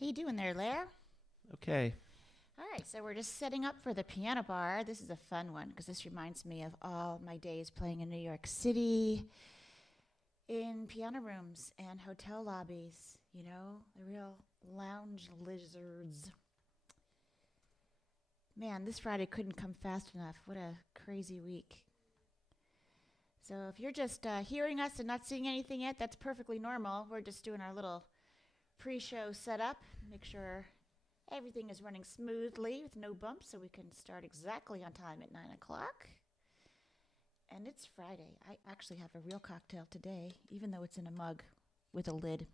How you doing there, Lair? Okay. All right, so we're just setting up for the piano bar. This is a fun one because this reminds me of all my days playing in New York City, in piano rooms and hotel lobbies. You know, the real lounge lizards. Man, this Friday couldn't come fast enough. What a crazy week. So if you're just hearing us and not seeing anything yet, that's perfectly normal. We're just doing our little pre-show setup. Make sure everything is running smoothly with no bumps so we can start exactly on time at 9 o'clock. And it's Friday. I actually have a real cocktail today, even though it's in a mug with a lid.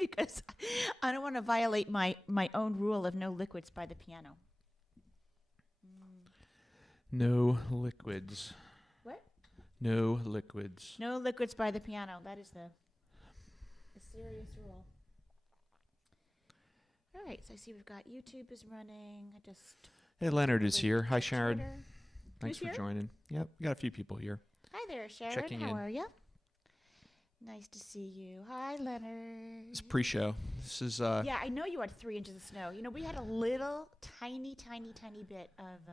Because I don't want to violate my own rule of no liquids by the piano. No liquids. What? No liquids. No liquids by the piano. That is the serious rule. All right, so I see we've got YouTube is running. Hey, Leonard is here. Hi, check Sharon. Twitter. Thanks Who's for here? joining. Yep, we got a few people here. Hi there, Sharon. Checking How in. are you? Nice to see you. Hi, Leonard. It's pre-show. This is Yeah, I know you had 3 inches of snow. You know, we had a little tiny bit of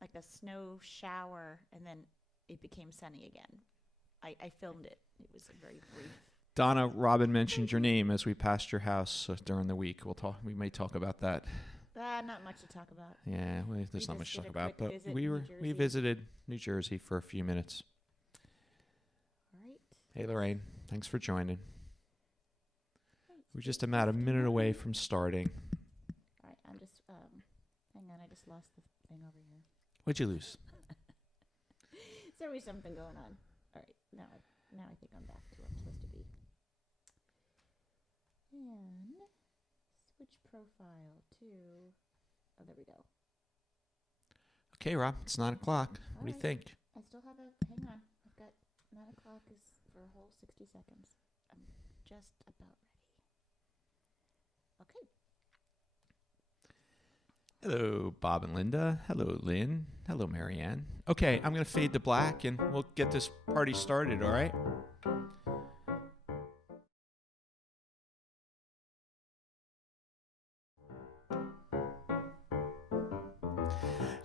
like a snow shower, and then it became sunny again. I filmed it. It was a very brief. Donna. Robin mentioned your name as we passed your house during the week. We may talk about that. Not much to talk about. Yeah, there's We not just much to did talk a about, quick but visit we New Jersey. visited New Jersey for a few minutes. All right. Hey, Lorraine. Thanks for joining. We're just about a minute away from starting. All right, I'm just hang on. I just lost the thing over here. What'd you lose? There's always something going on. All right, now I think I'm back to where I'm supposed to be. And switch profile to. Oh, there we go. Okay, Rob. It's 9 o'clock. What do you Alright. think? I still have hang on. I've got 9 o'clock is for a whole 60 seconds. I'm just about ready. Okay. Hello, Bob and Linda. Hello, Lynn. Hello, Marianne. Okay, I'm going to fade to black and we'll get this party started, all right?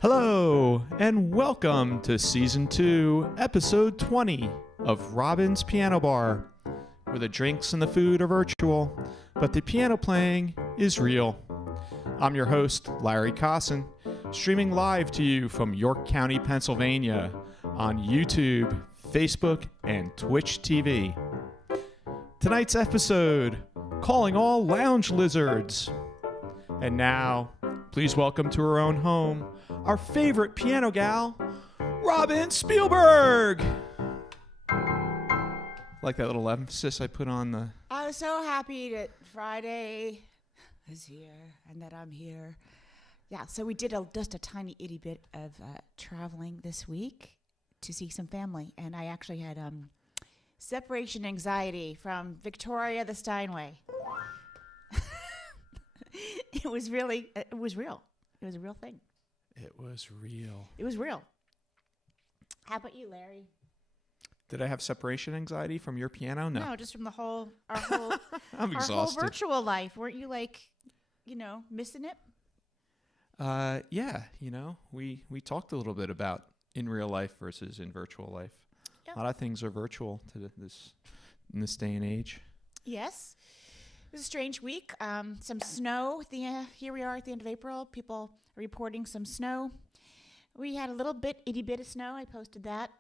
Hello, and welcome to Season 2, Episode 20 of Robin's Piano Bar, where the drinks and the food are virtual, but the piano playing is real. I'm your host, Larry Cosson, streaming live to you from York County, Pennsylvania, on YouTube, Facebook, and Twitch TV. Tonight's episode, calling all lounge lizards. And now, please welcome to her own home, our favorite piano gal, Robin Spielberg. Like that little emphasis I put on the... I was so happy that Friday is here and that I'm here. Yeah, so we did just a tiny itty bit of traveling this week to see some family, and I actually had separation anxiety from Victoria the Steinway. It was real. It was a real thing. It was real. It was real. How about you, Larry? Did I have separation anxiety from your piano? No. Just from our whole I'm our exhausted. whole virtual life. Weren't you missing it? Yeah, we talked a little bit about in real life versus in virtual life. Yeah. A lot of things are virtual in this day and age. Yes. It was a strange week. Some snow. Here we are at the end of April. People are reporting some snow. We had a itty bit of snow. I posted that.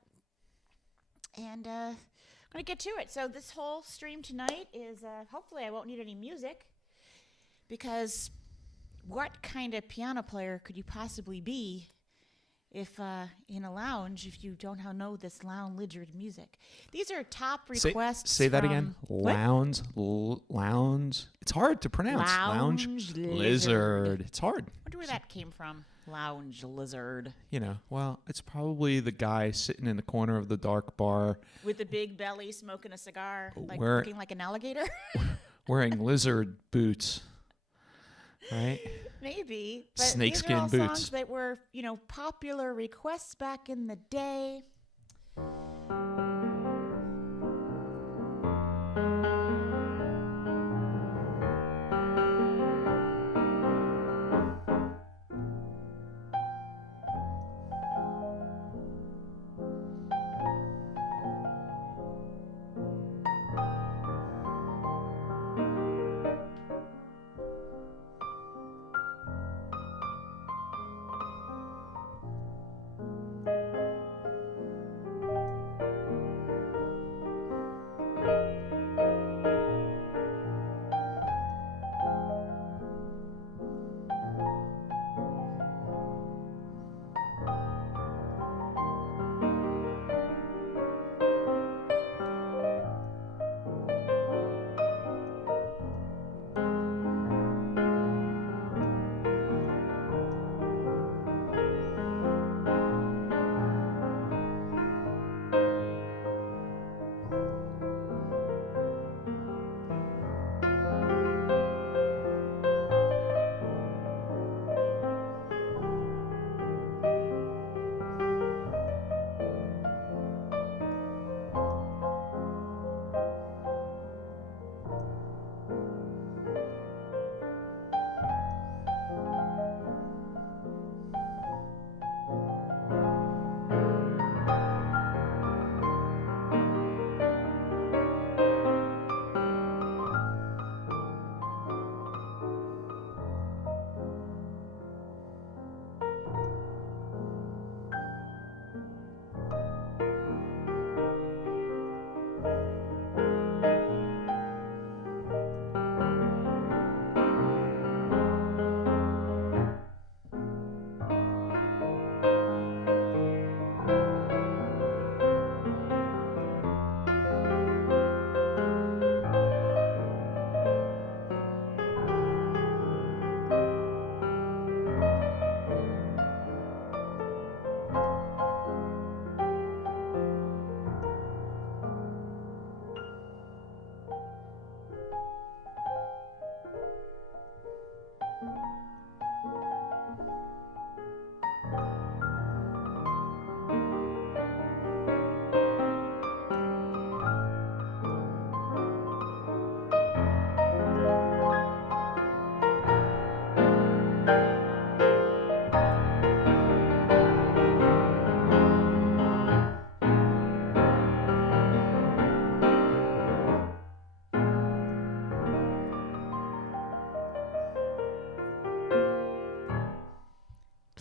And I'm going to get to it. So this whole stream tonight is, hopefully I won't need any music, because what kind of piano player could you possibly be if in a lounge if you don't know this lounge lizard music? These are top requests. Say that from again. what? Lounge. It's hard to pronounce. Lounge lizard. It's hard. Wonder where that came from. Lounge lizard. Well, it's probably the guy sitting in the corner of the dark bar With the big belly, smoking a cigar, Where- looking like an alligator. wearing lizard boots. Right? Maybe. But Snakeskin these are all boots. songs that were, popular requests back in the day.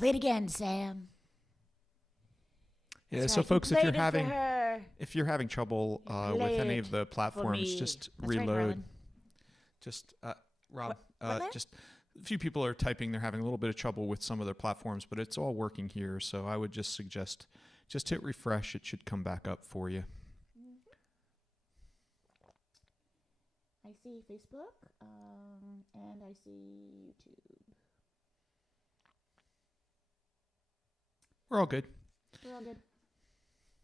Play it again, Sam. Yeah, That's so right. folks, You if you're played it for having her. if you're having trouble with any of the platforms, me. just That's right, reload. Harlan. Just Rob, What, Larry? just a few people are typing. They're having a little bit of trouble with some of their platforms, but it's all working here. So I would just suggest just hit refresh. It should come back up for you. I see Facebook, and I see YouTube. We're all good. We're all good.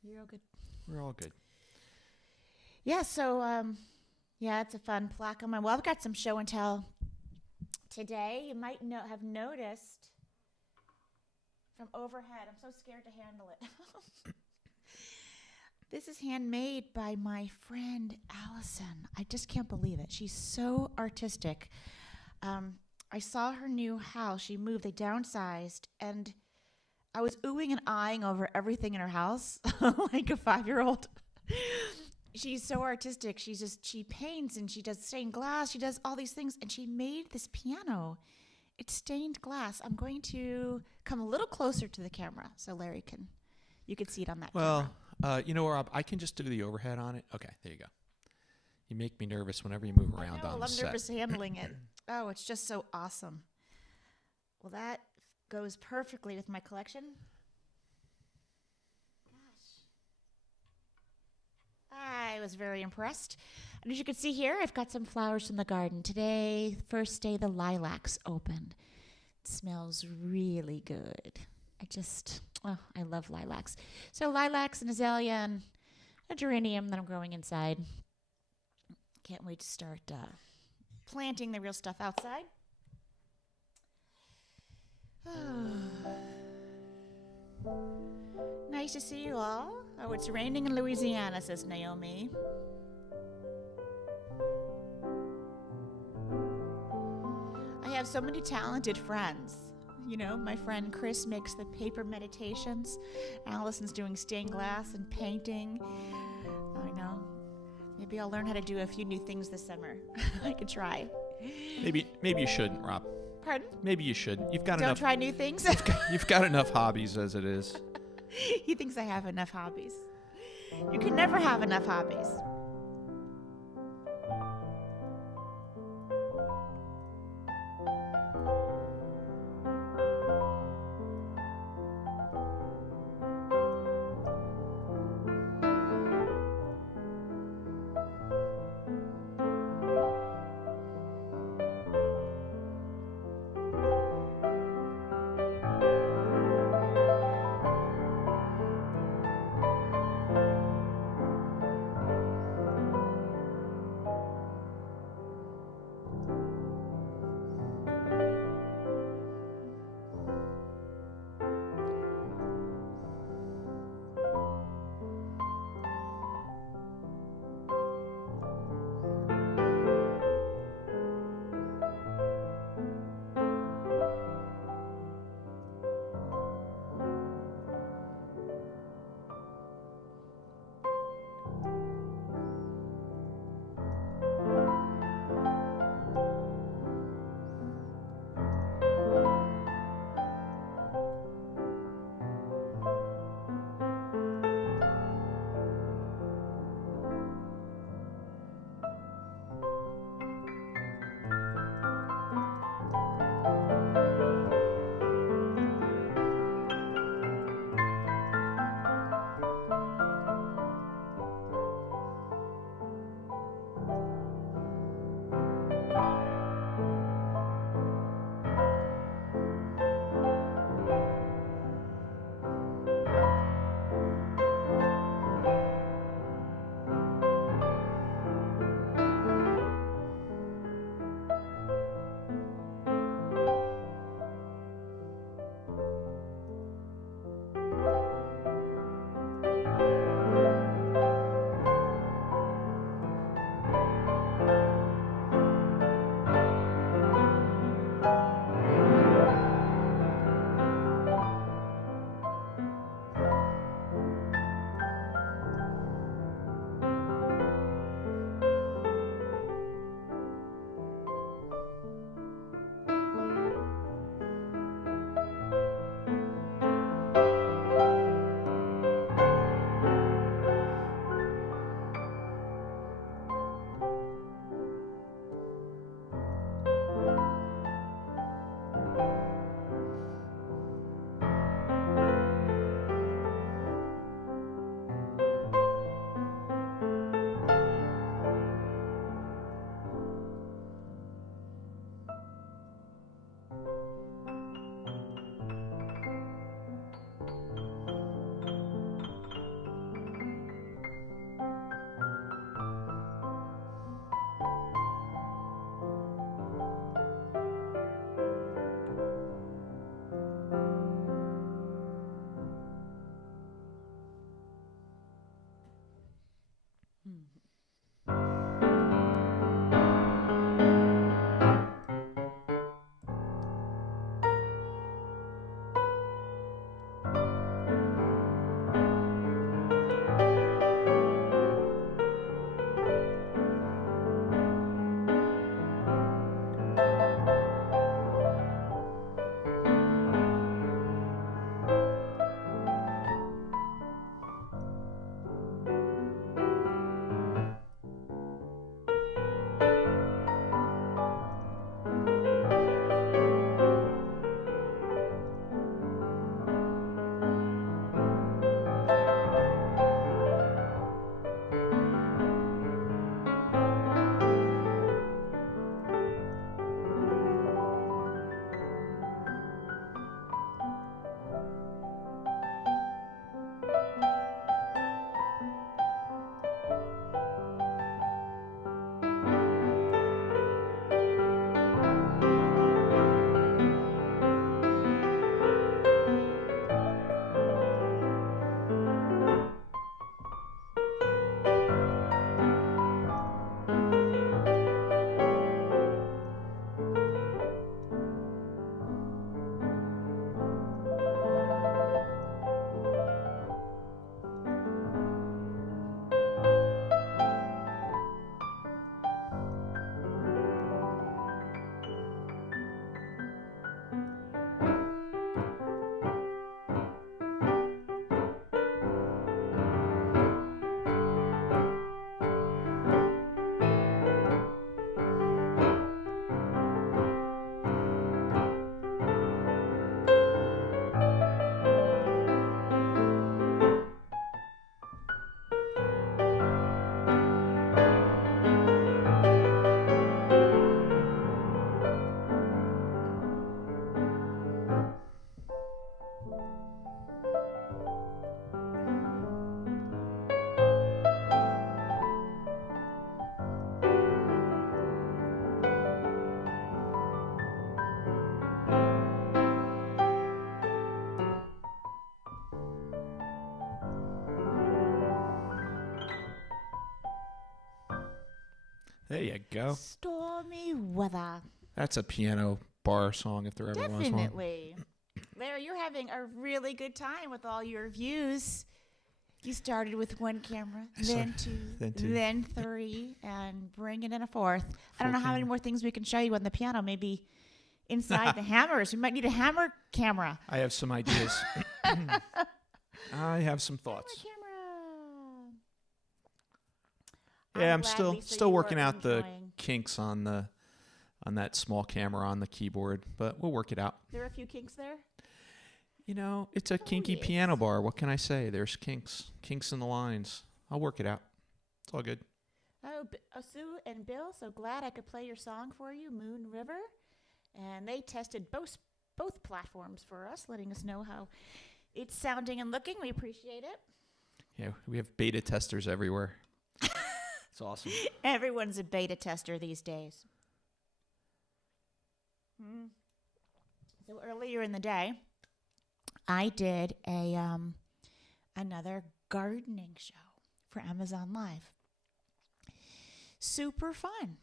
You're all good. We're all good. Yeah, so, yeah, it's a fun plaque on my wall. I've got some show and tell today. You might have noticed from overhead. I'm so scared to handle it. This is handmade by my friend Allison. I just can't believe it. She's so artistic. I saw her new house. She moved, they downsized, and I was oohing and eyeing over everything in her house like a 5-year-old. She's so artistic. She paints and she does stained glass. She does all these things, and she made this piano. It's stained glass. I'm going to come a little closer to the camera so you can see it on that camera. You know, Rob, I can just do the overhead on it. Okay, there you go. You make me nervous whenever you move around on I'm set. nervous handling it. Oh, it's just so awesome. Well, that goes perfectly with my collection. Gosh. I was very impressed. And as you can see here, I've got some flowers from the garden. Today, first day the lilacs opened. It smells really good. I love lilacs. So lilacs and azalea and a geranium that I'm growing inside. Can't wait to start planting the real stuff outside. Nice to see you all. Oh, it's raining in Louisiana, says Naomi. I have so many talented friends. You know, my friend Chris makes the paper meditations. Allison's doing stained glass and painting. I know. Maybe I'll learn how to do a few new things this summer. I could try. Maybe you shouldn't, Rob. Pardon? Maybe you shouldn't. You've got Don't enough. try new things? You've got enough hobbies as it is. He thinks I have enough hobbies. You can never have enough hobbies. There you go. Stormy weather. That's a piano bar song if there ever was one. Definitely. Larry, you're having a really good time with all your views. You started with one camera, then two, then three, and bringing in a fourth. I don't know how many more things we can show you on the piano. Maybe inside the hammers. We might need a hammer camera. I have some ideas. I have some thoughts. Camera. Yeah, I'm still working out the kinks on that small camera on the keyboard, but we'll work it out. There are a few kinks there. You know, it's a kinky piano bar. What can I say? There's kinks in the lines. I'll work it out. It's all good. Oh, Sue and Bill, so glad I could play your song for you, Moon River. And they tested both platforms for us, letting us know how it's sounding and looking. We appreciate it. Yeah, we have beta testers everywhere. It's awesome. Everyone's a beta tester these days. So earlier in the day, I did another gardening show for Amazon Live. Super fun.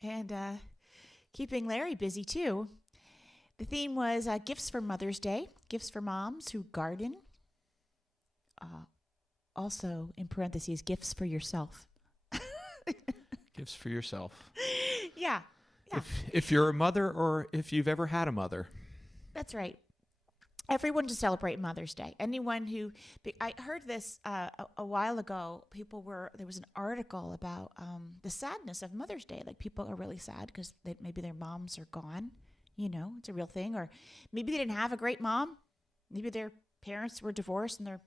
And keeping Larry busy too. The theme was gifts for Mother's Day, gifts for moms who garden. Also, in parentheses, gifts for yourself. Gifts for yourself. Yeah. If you're a mother or if you've ever had a mother. That's right. Everyone to celebrate Mother's Day. Anyone who, I heard this a while ago. There was an article about the sadness of Mother's Day. Like people are really sad because maybe their moms are gone. You know, it's a real thing. Or maybe they didn't have a great mom. Maybe their parents were divorced and their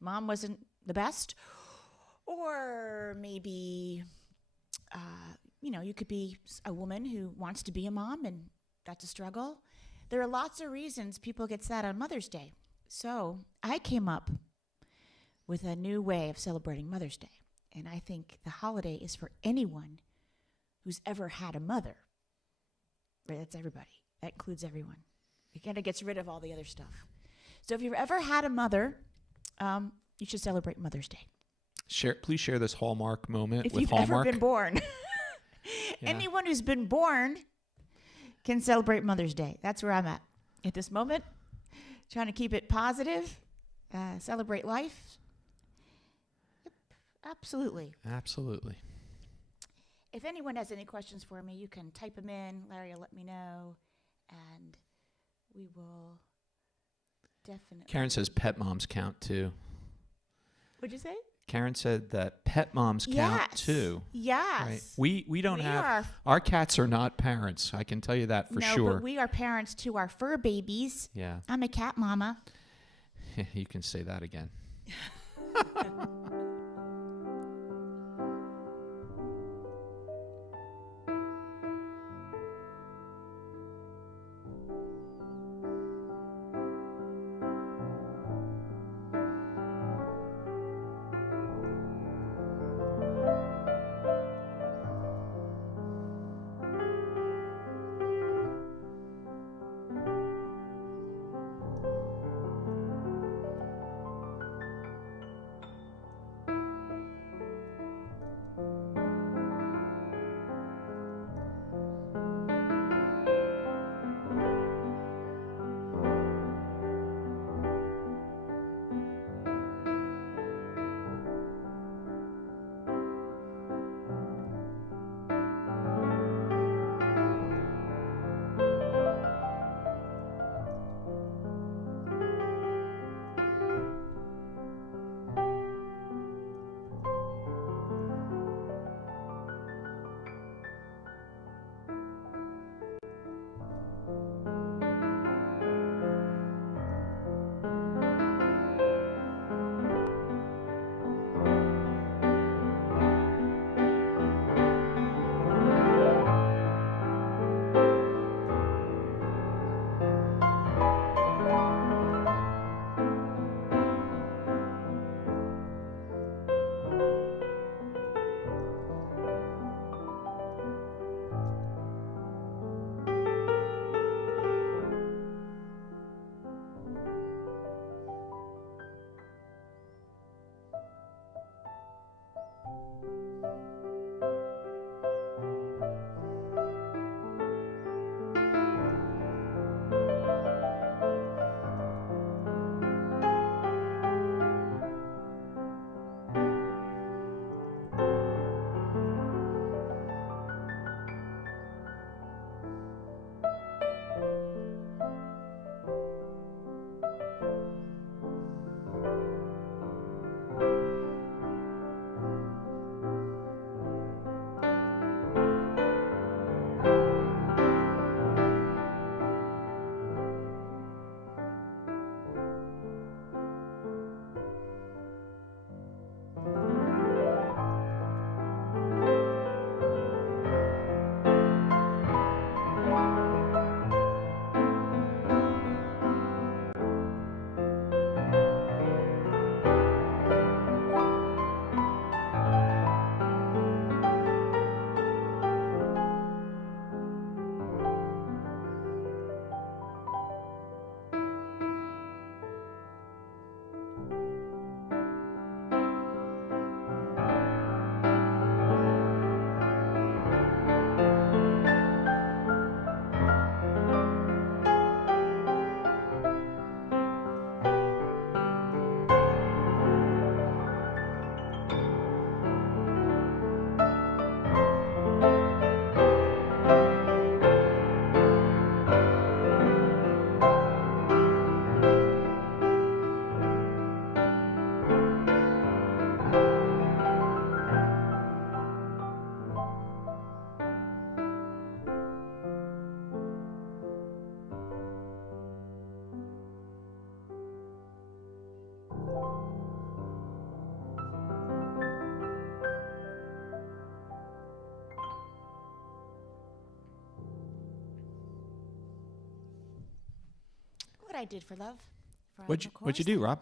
mom wasn't the best. Or maybe, you could be a woman who wants to be a mom and that's a struggle. There are lots of reasons people get sad on Mother's Day. So I came up with a new way of celebrating Mother's Day. And I think the holiday is for anyone who's ever had a mother. Right, that's everybody. That includes everyone. It kind of gets rid of all the other stuff. So if you've ever had a mother, you should celebrate Mother's Day. Please share this Hallmark moment with If you've Hallmark. ever been born. Yeah. Anyone who's been born can celebrate Mother's Day. That's where I'm at this moment. Trying to keep it positive, celebrate life. Yep, absolutely. Absolutely. If anyone has any questions for me, you can type them in. Larry will let me know, and we will definitely. Karen says pet moms count too. What'd you say? Karen said that pet moms count too. Yes. Right? We don't have our cats are not parents. I can tell you that for sure. But we are parents to our fur babies. Yeah. I'm a cat mama. You can say that again. what I did for love. What'd you do, Rob?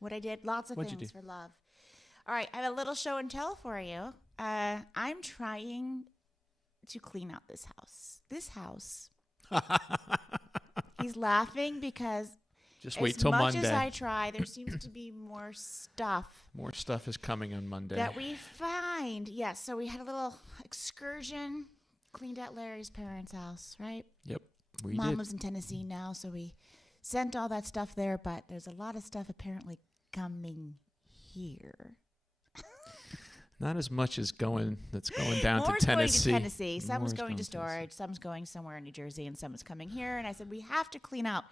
What I did, lots of What'd you things do? for love. All right, I have a little show and tell for you. I'm trying to clean out this house. He's laughing because Just wait as till much Monday. as I try, there seems to be more stuff More stuff is coming on Monday. that we find. Yes, so we had a little excursion, cleaned out Larry's parents' house, right? Yep, we Mom did. lives in Tennessee now, so we sent all that stuff there, but there's a lot of stuff apparently coming here. Not as much as that's going down More's to Tennessee. going to Tennessee. Some's More's going to Tennessee. storage. Some's going somewhere in New Jersey, and some's coming here. And I said, we have to clean out.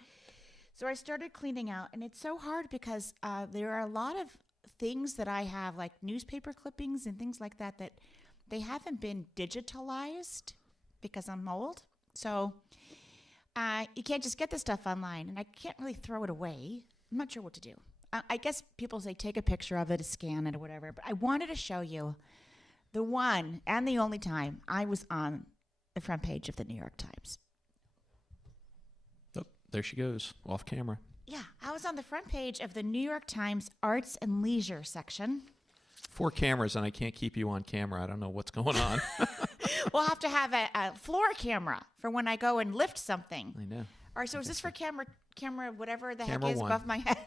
So I started cleaning out, and it's so hard because there are a lot of things that I have, like newspaper clippings and things like that, that they haven't been digitalized because I'm old. So you can't just get the stuff online, and I can't really throw it away. I'm not sure what to do. I guess people say take a picture of it, scan it, or whatever. But I wanted to show you the one and the only time I was on the front page of the New York Times. Oh, there she goes, off camera. Yeah, I was on the front page of the New York Times Arts and Leisure section. 4 cameras, and I can't keep you on camera. I don't know what's going on. We'll have to have a floor camera for when I go and lift something. I know. All right, so is this for camera whatever the Camera heck is one. above my head?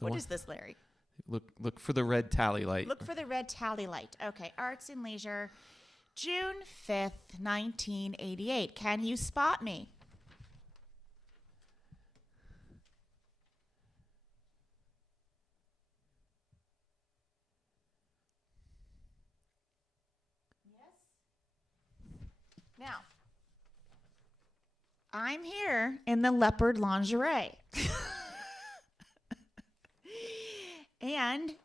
What one. is this, Larry? Look for the red tally light. Look for the red tally light. Okay, Arts and Leisure, June 5th, 1988. Can you spot me? Yes? Now, I'm here in the leopard lingerie. And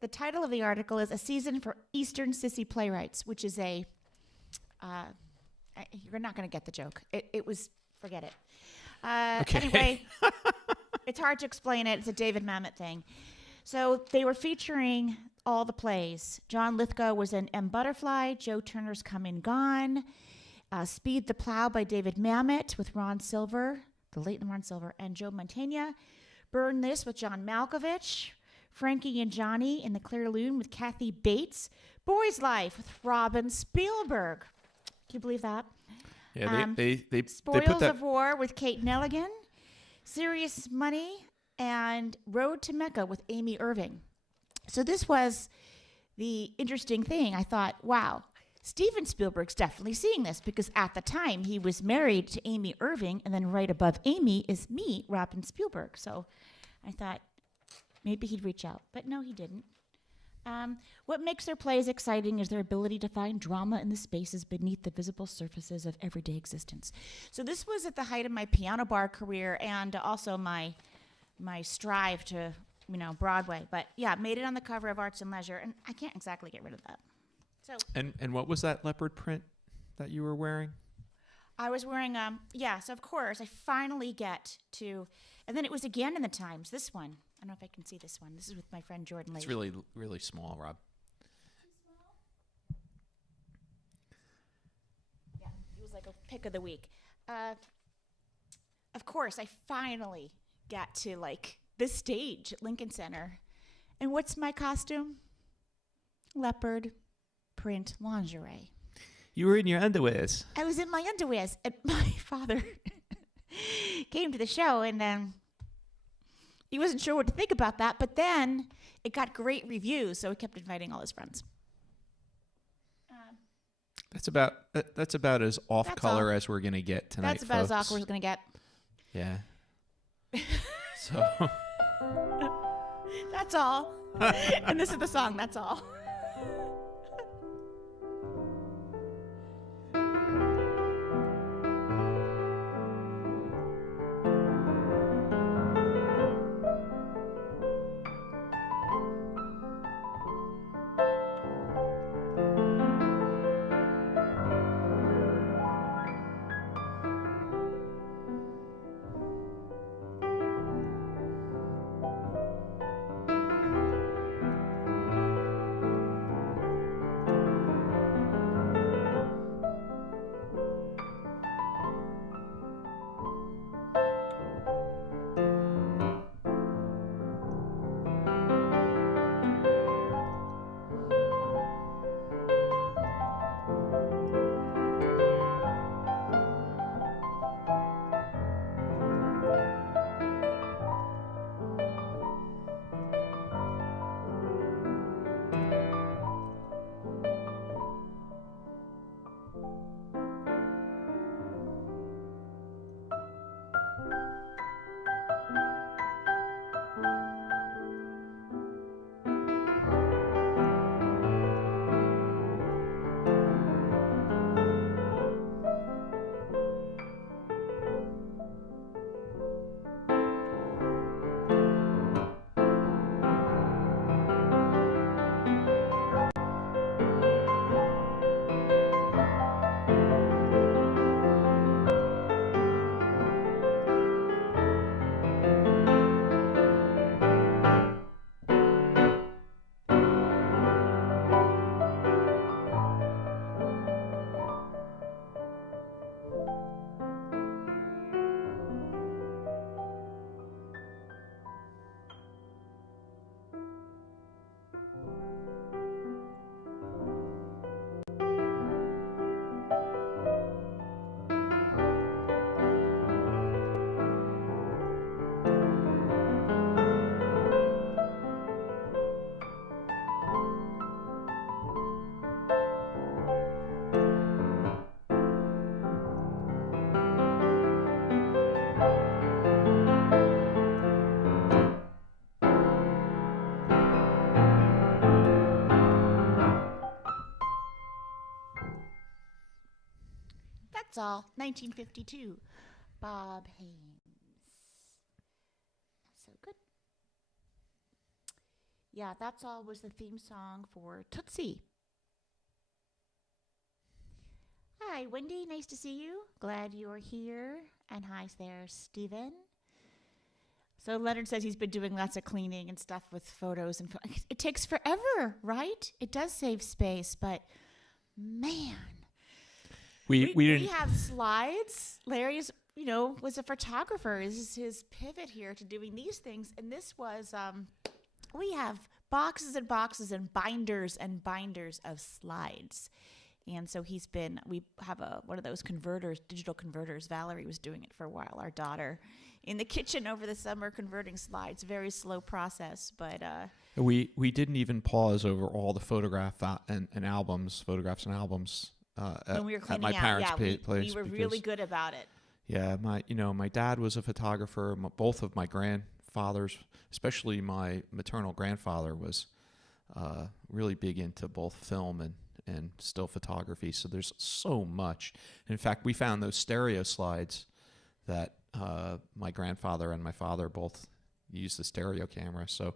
the title of the article is A Season for Eastern Sissy Playwrights, which is you're not going to get the joke. It was, forget it. Okay. Anyway, it's hard to explain it. It's a David Mamet thing. So they were featuring all the plays. John Lithgow was in M. Butterfly, Joe Turner's Come and Gone, Speed the Plow by David Mamet with Ron Silver, the late Ron Silver, and Joe Mantegna. Burn This with John Malkovich, Frankie and Johnny in The Clear Loon with Kathy Bates, Boy's Life with Robin Spielberg. Can you believe that? Yeah, they Spoils put that. of War with Kate Nelligan, Serious Money, and Road to Mecca with Amy Irving. So this was the interesting thing. I thought, wow, Steven Spielberg's definitely seeing this because at the time he was married to Amy Irving, and then right above Amy is me, Robin Spielberg. So I thought maybe he'd reach out, but no, he didn't. What makes their plays exciting is their ability to find drama in the spaces beneath the visible surfaces of everyday existence. So this was at the height of my piano bar career and also my strive to, Broadway. But yeah, made it on the cover of Arts and Leisure, and I can't exactly get rid of that. So And what was that leopard print that you were wearing? I was wearing, so of course I finally get to, and then it was again in the Times, this one. I don't know if I can see this one. This is with my friend Jordan Lake. It's really, really small, Rob. Yeah, it was like a pick of the week. Of course, I finally got to the stage at Lincoln Center. And what's my costume? Leopard print lingerie. You were in your underwears. I was in my underwears. And my father came to the show, and he wasn't sure what to think about that. But then it got great reviews, so he kept inviting all his friends. That's about as off That's color all. as we're gonna get tonight. That's about as folks. awkward as it's going to get. Yeah. So. That's all. And this is the song. That's all. That's All, 1952. Bob Haynes. So good. Yeah, That's All was the theme song for Tootsie. Hi, Wendy. Nice to see you. Glad you're here. And hi there, Stephen. So Leonard says he's been doing lots of cleaning and stuff with photos. And it takes forever, right? It does save space, but man. We have slides. Larry's, was a photographer. This is his pivot here to doing these things. And this was, we have boxes and boxes and binders of slides. And so we have one of those converters, digital converters. Valerie was doing it for a while, our daughter, in the kitchen over the summer converting slides. Very slow process, but... We didn't even pause over all the photographs and albums when we were cleaning at my parents' place. We were really good about it. Yeah, my dad was a photographer. Both of my grandfathers, especially my maternal grandfather, was really big into both film and still photography. So there's so much. In fact, we found those stereo slides that my grandfather and my father both used the stereo camera. So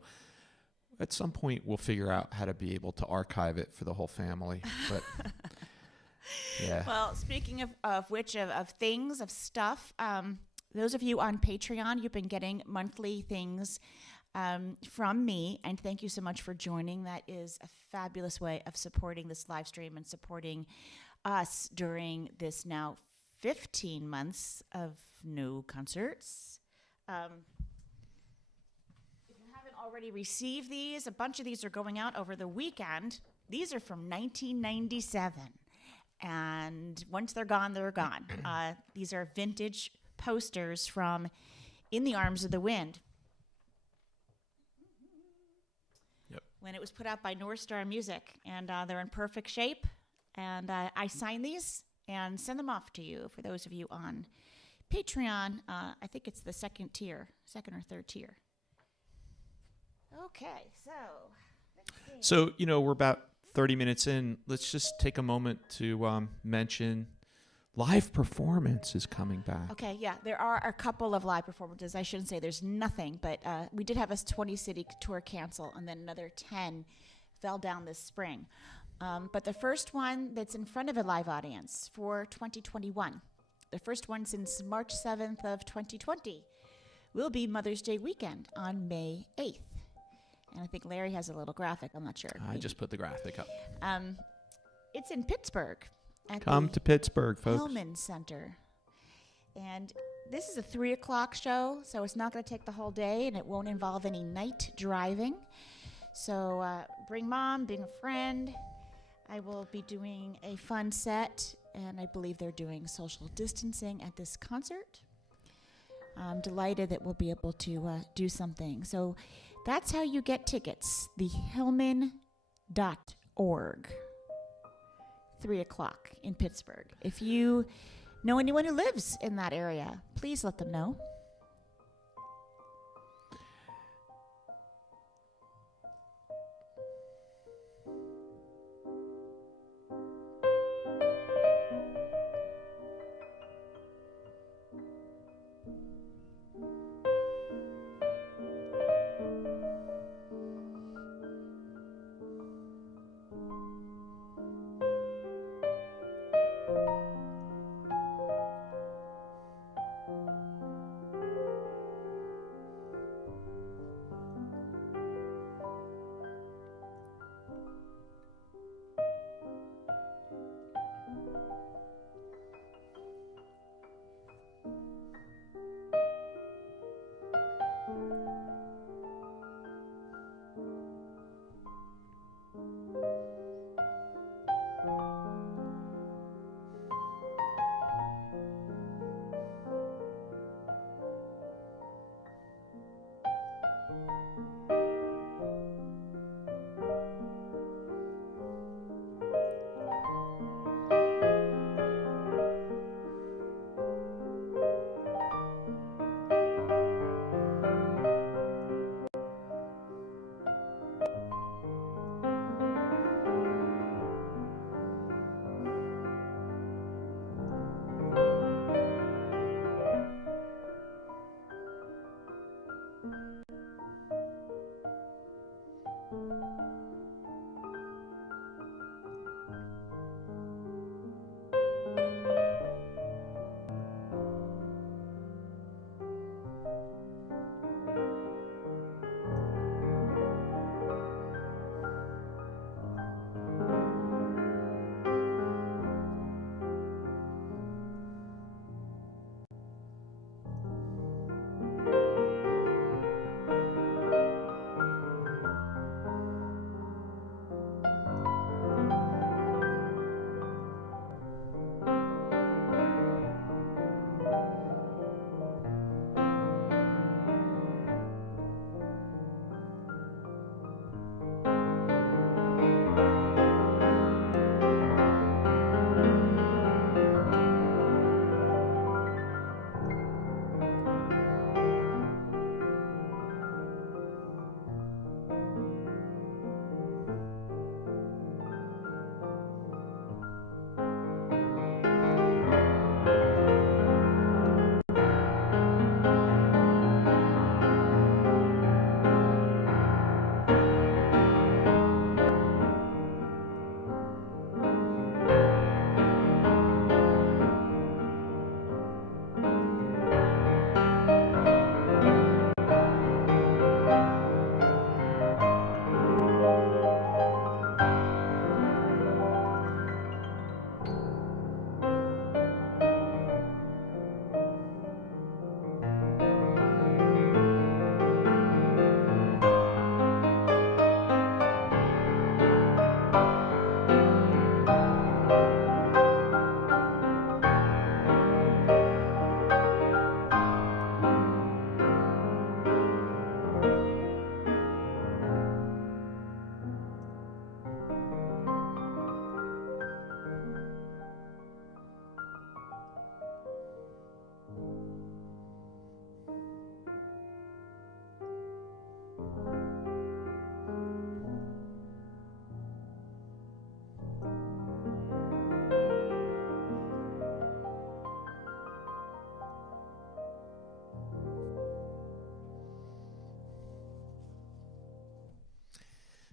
at some point we'll figure out how to be able to archive it for the whole family. But yeah. Well, speaking of stuff, those of you on Patreon, you've been getting monthly things from me, and thank you so much for joining. That is a fabulous way of supporting this live stream and supporting us during this now 15 months of no concerts. If you haven't already received these, a bunch of these are going out over the weekend. These are from 1997, and once they're gone, they're gone. These are vintage posters from In the Arms of the Wind. When it was put out by North Star Music, and they're in perfect shape. And I sign these and send them off to you. For those of you on Patreon, I think it's the second or third tier. Okay, so we're about 30 minutes in. Let's just take a moment to mention live performance is coming back. Okay, yeah, there are a couple of live performances. I shouldn't say there's nothing, but we did have a 20-city tour cancel, and then another 10 fell down this spring. But the first one that's in front of a live audience for 2021, the first one since March 7th of 2020, will be Mother's Day weekend on May 8th. And I think Larry has a little graphic. I'm not sure. I just put the graphic up. It's in Pittsburgh. Come to Pittsburgh, folks. Hillman Center. And this is a 3 o'clock show, so it's not going to take the whole day, and it won't involve any night driving. So bring mom, bring a friend. I will be doing a fun set, and I believe they're doing social distancing at this concert. I'm delighted that we'll be able to do something. So that's how you get tickets, thehillman.org. 3 o'clock in Pittsburgh. If you know anyone who lives in that area, please let them know.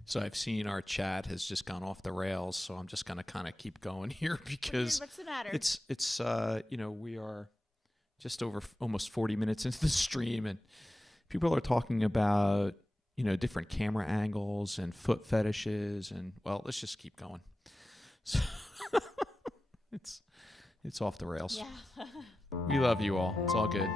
So I've seen our chat has just gone off the rails, so I'm just going to kind of keep going here because What's the matter? it's we are just over almost 40 minutes into the stream, and people are talking about, different camera angles and foot fetishes, and well, let's just keep going. So it's off the rails. Yeah. We love you all. It's all good.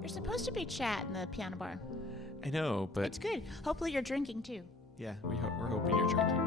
There's supposed to be chat in the piano bar. I know, but It's good. Hopefully you're drinking too. yeah, we're hoping you're drinking.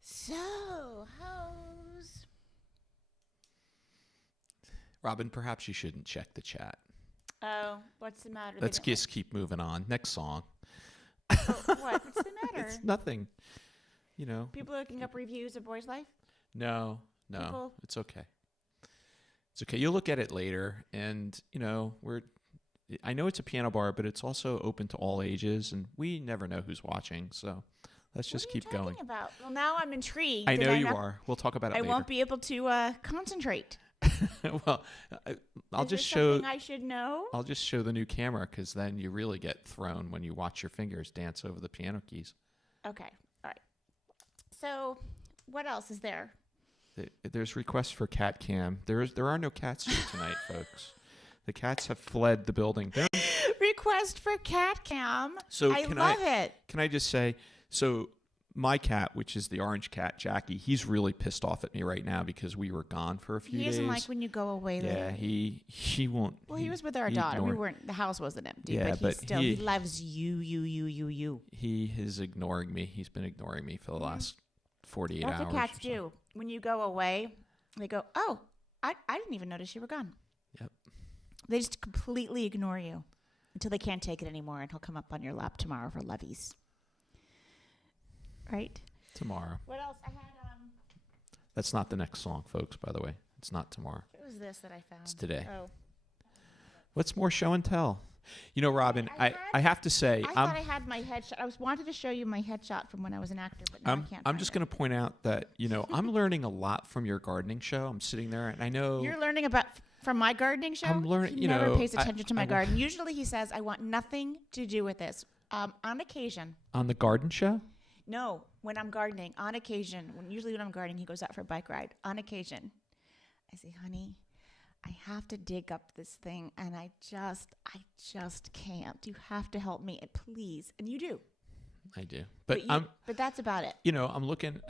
So, how's... Robin, perhaps you shouldn't check the chat. Oh, what's the matter? Let's just keep moving on. Next song. Oh, what? What's the matter? It's nothing. You know. People looking up reviews of Boy's Life? No. People- It's okay. It's okay. You'll look at it later, and I know it's a piano bar, but it's also open to all ages, and we never know who's watching. So let's just keep going. What are you talking about? Well, now I'm intrigued. I know and you are. We'll talk about it I later. won't be able to concentrate. Well, I'll Is just there show. something I should know. I'll just show the new camera, because then you really get thrown when you watch your fingers dance over the piano keys. Okay. All right. So, what else is there? There's requests for cat cam. There are no cats here tonight, folks. The cats have fled the building. Request for cat cam. So I love it. Can I just say, so my cat, which is the orange cat, Jackie, he's really pissed off at me right now because we were gone for a few days. He doesn't like when you go away. Yeah, he won't. Well, he was with our daughter. We weren't. The house wasn't empty. Yeah, but he loves you. He is ignoring me. He's been ignoring me for the last 48 hours. That's what cats do. When you go away, they go, "Oh, I didn't even notice you were gone." Yep. They just completely ignore you until they can't take it anymore, and he'll come up on your lap tomorrow for lovies. Right? Tomorrow. What else? I had That's not the next song, folks, by the way. It's not tomorrow. What was this that I found? It's today. Oh. What's more show and tell? You know, Robin, I have to say, I thought I had my headshot. I wanted to show you my headshot from when I was an actor, but now I can't. I'm just going to point out that, you know, I'm learning a lot from your gardening show. I'm sitting there and I know you're learning from my gardening show. I'm learning. He never pays attention to my garden. Usually, he says, "I want nothing to do with this." On occasion. On the garden show? No, when I'm gardening. On occasion, usually when I'm gardening, he goes out for a bike ride. On occasion, I say, "Honey, I have to dig up this thing, and I just can't. You have to help me, please." And you do. I do, but that's about it. You know, I'm looking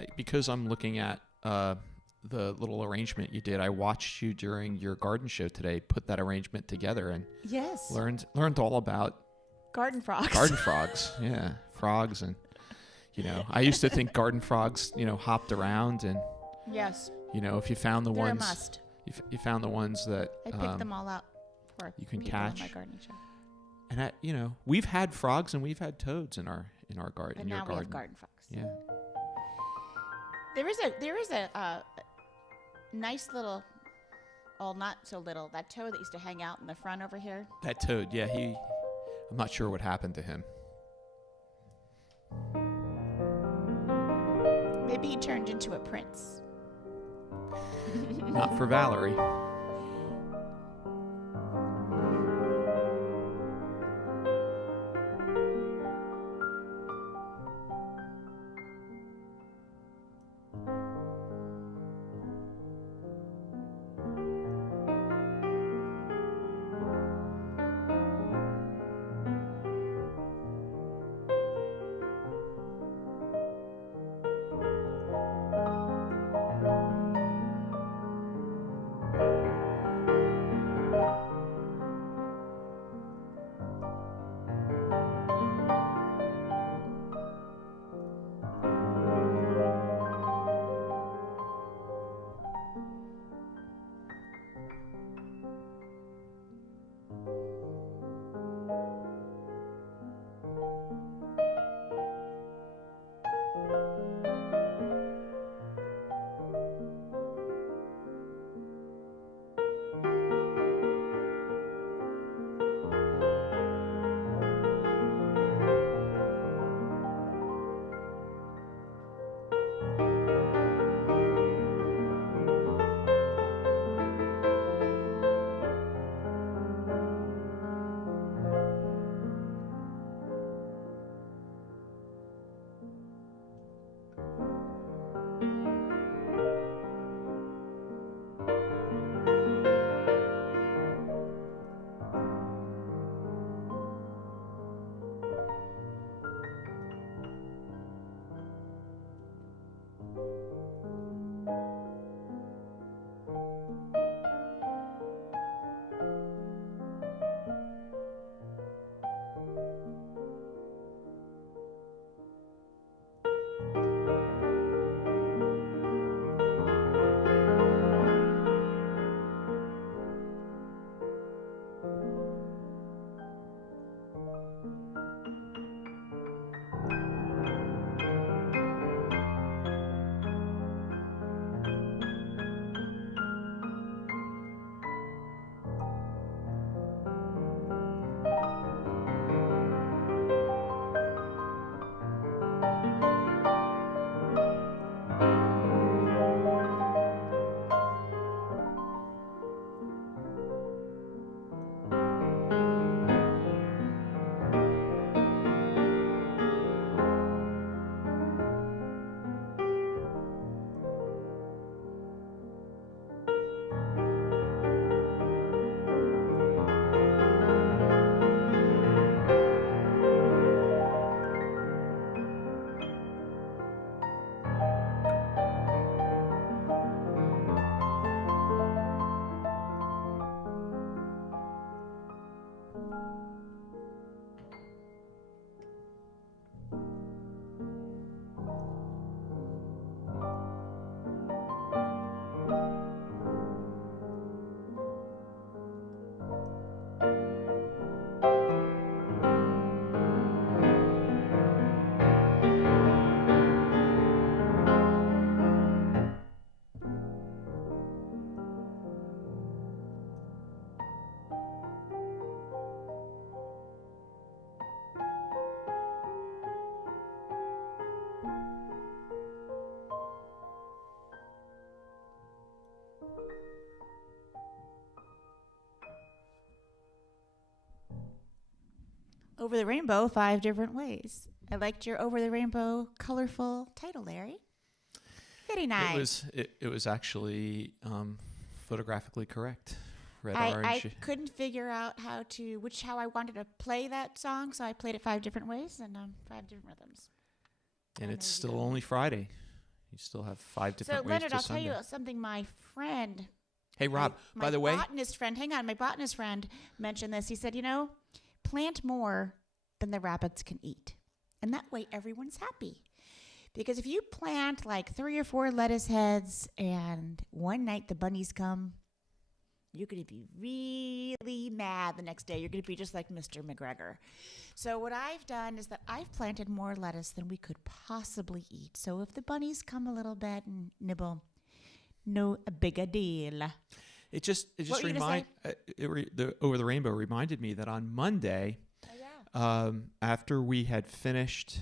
at the little arrangement you did. I watched you during your garden show today put that arrangement together, and yes, learned all about garden frogs. Garden frogs, yeah, frogs, and you know, I used to think garden frogs, you know, hopped around, and yes, you know, if you found the they're ones, a must. You found the ones that I picked them all out for you can people catch. On my gardening show. And you know, we've had frogs and we've had toads in our garden. But now we have garden frogs. Yeah. There is a nice little, not so little, that toad that used to hang out in the front over here. That toad, yeah, I'm not sure what happened to him. Maybe he turned into a prince. Not for Valerie. Over the Rainbow 5 Different Ways. I liked your Over the Rainbow colorful title, Larry. Very nice. It was actually photographically correct. Red, I orange. couldn't figure out how I wanted to play that song, so I played it 5 different ways and 5 different rhythms. And it's still only Friday. You still have 5 different ways Leonard, to I'll tell Sunday. you something my friend... Hey, Rob, my by the way... botanist friend, hang on, my botanist friend mentioned this. He said, plant more than the rabbits can eat. And that way everyone's happy. Because if you plant like 3 or 4 lettuce heads and one night the bunnies come, you're going to be really mad the next day. You're going to be just like Mr. McGregor. So what I've done is that I've planted more lettuce than we could possibly eat. So if the bunnies come a little bit and nibble, no big a deal. It just the Over the Rainbow reminded me that on Monday, after we had finished,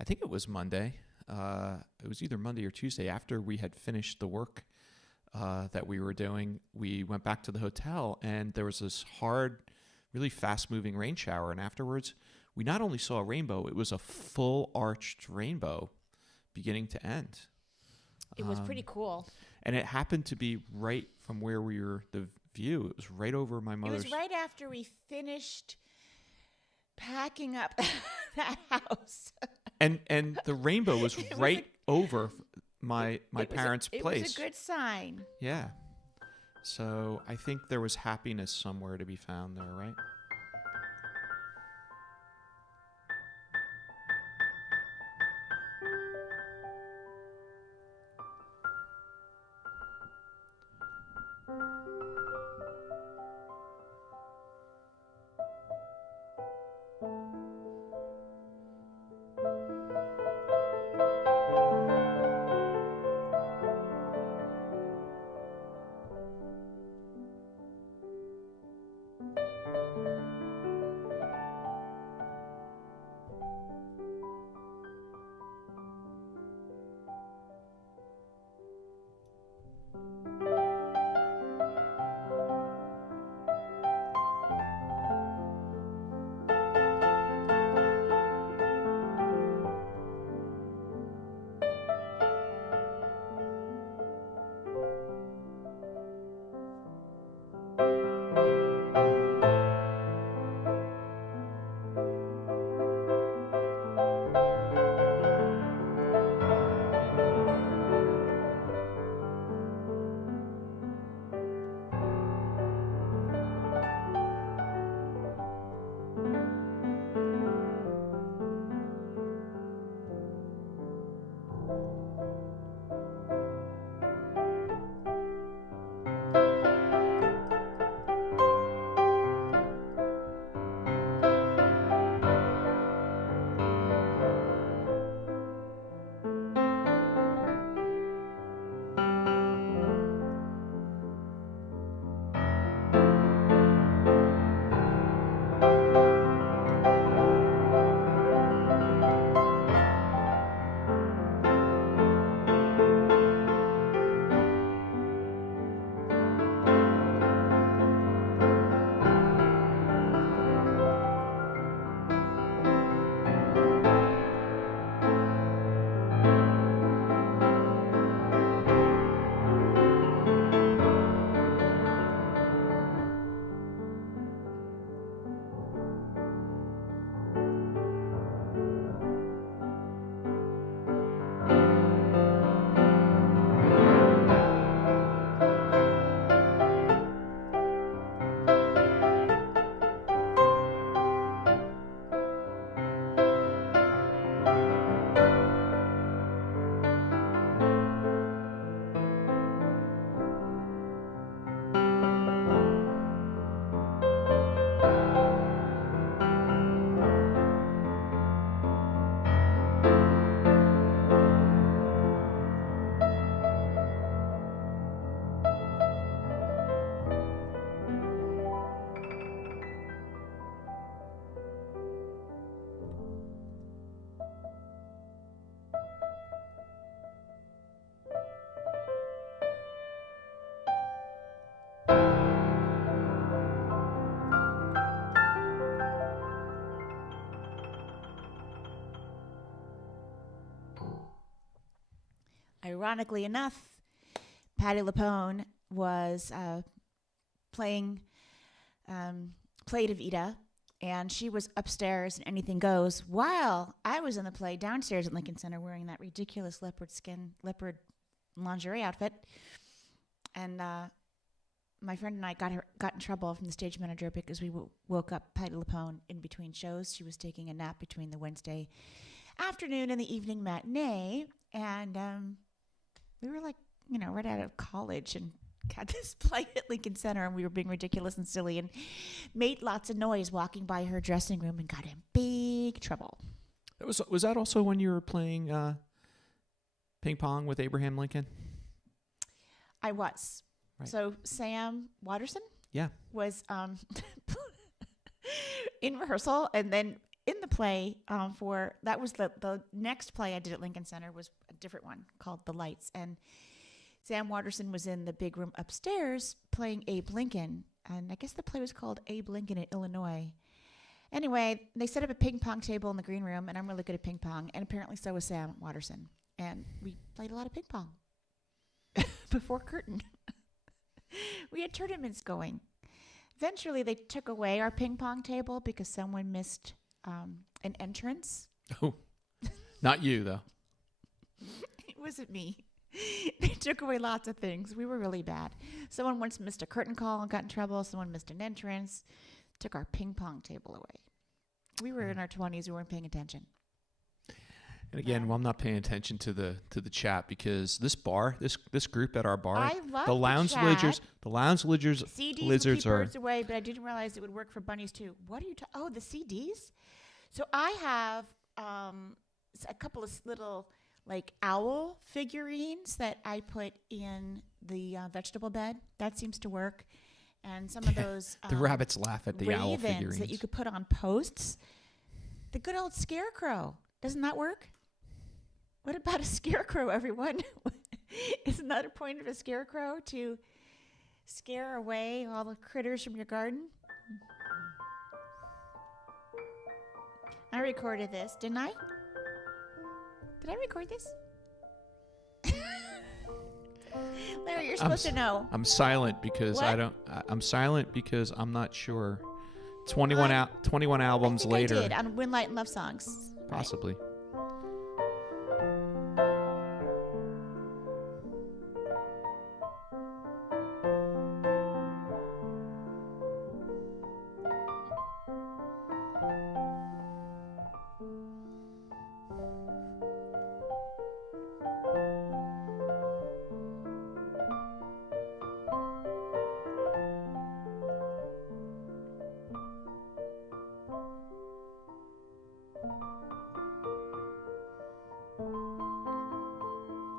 I think it was Monday. It was either Monday or Tuesday. After we had finished the work that we were doing, we went back to the hotel, and there was this hard, really fast-moving rain shower. And afterwards, we not only saw a rainbow, it was a full arched rainbow, beginning to end. It was pretty cool. And it happened to be right from where we were, the view. It was right over my mother's. It was right after we finished packing up that house. And the rainbow was over my parents' place. It was a good sign. Yeah. So I think there was happiness somewhere to be found there, right? ironically enough, Patti LuPone was playing Play Evita, and she was upstairs in Anything Goes while I was in the play downstairs at Lincoln Center wearing that ridiculous leopard lingerie outfit. And my friend and I got in trouble from the stage manager because we woke up Patti LuPone in between shows. She was taking a nap between the Wednesday afternoon and the evening matinee. And we were like, right out of college and got this play at Lincoln Center, and we were being ridiculous and silly and made lots of noise walking by her dressing room and got in big trouble. Was that also when you were playing ping pong with Abraham Lincoln? I was. Right. So Sam Waterston was in rehearsal, and then in the play that was the next play I did at Lincoln Center was a different one called The Lights, and Sam Waterston was in the big room upstairs playing Abe Lincoln, and I guess the play was called Abe Lincoln in Illinois. Anyway, they set up a ping pong table in the green room, and I'm really good at ping pong, and apparently so was Sam Waterston, and we played a lot of ping pong before curtain. We had tournaments going. Eventually, they took away our ping pong table because someone missed an entrance. Oh, not you, though. It wasn't me. They took away lots of things. We were really bad. Someone once missed a curtain call and got in trouble. Someone missed an entrance. Took our ping pong table away. We were in our 20s. We weren't paying attention. And again, I'm not paying attention to the chat because this group at our bar, I love the lounge lizards, CDs lizards keep birds away, but I didn't realize it would work for bunnies too. What are you talking? Oh, the CDs. So I have a couple of little like owl figurines that I put in the vegetable bed. That seems to work. And some of those the rabbits laugh at the owl figurines that you could put on posts. The good old scarecrow. Doesn't that work? What about a scarecrow, everyone? Isn't that a point of a scarecrow, to scare away all the critters from your garden? I recorded this, didn't I? Did I record this? Larry, you're supposed to know. I'm silent because what? I'm silent because I'm not sure. 21 albums I think later. I did on Wind, Light, and Love Songs. Possibly. Right.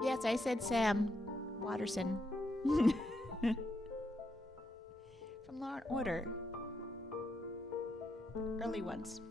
Yes, I said Sam Waterston. From Law and Order. Early ones.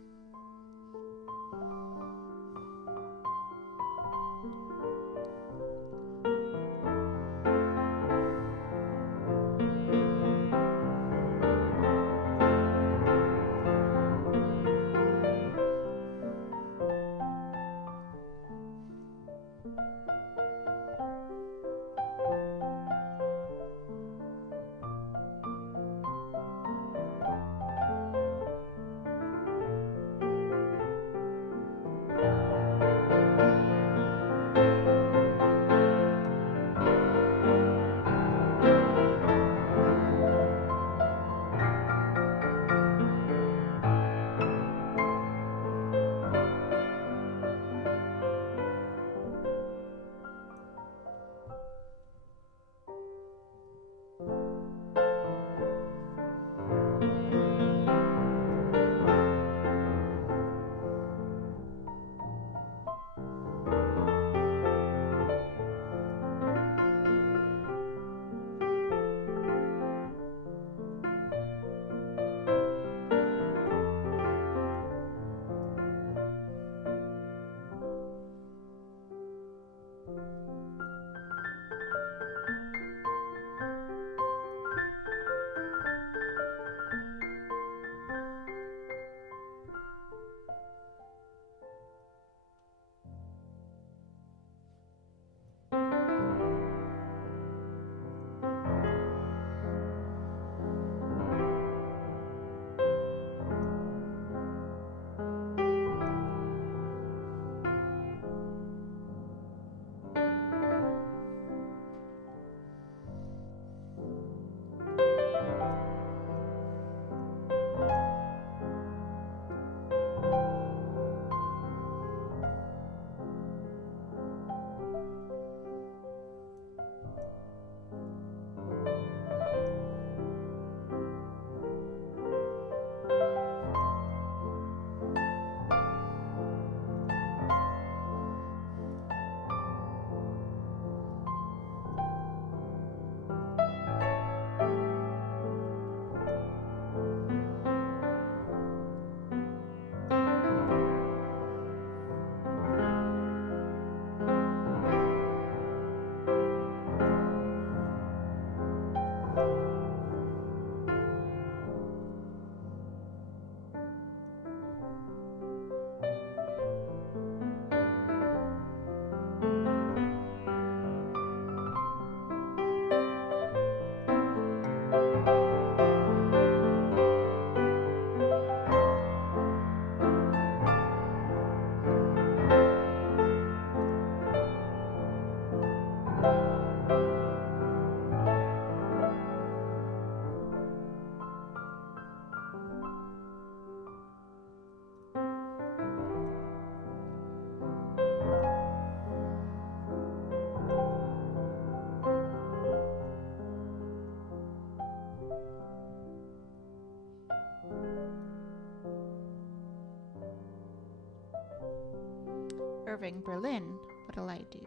Irving Berlin. What'll I do?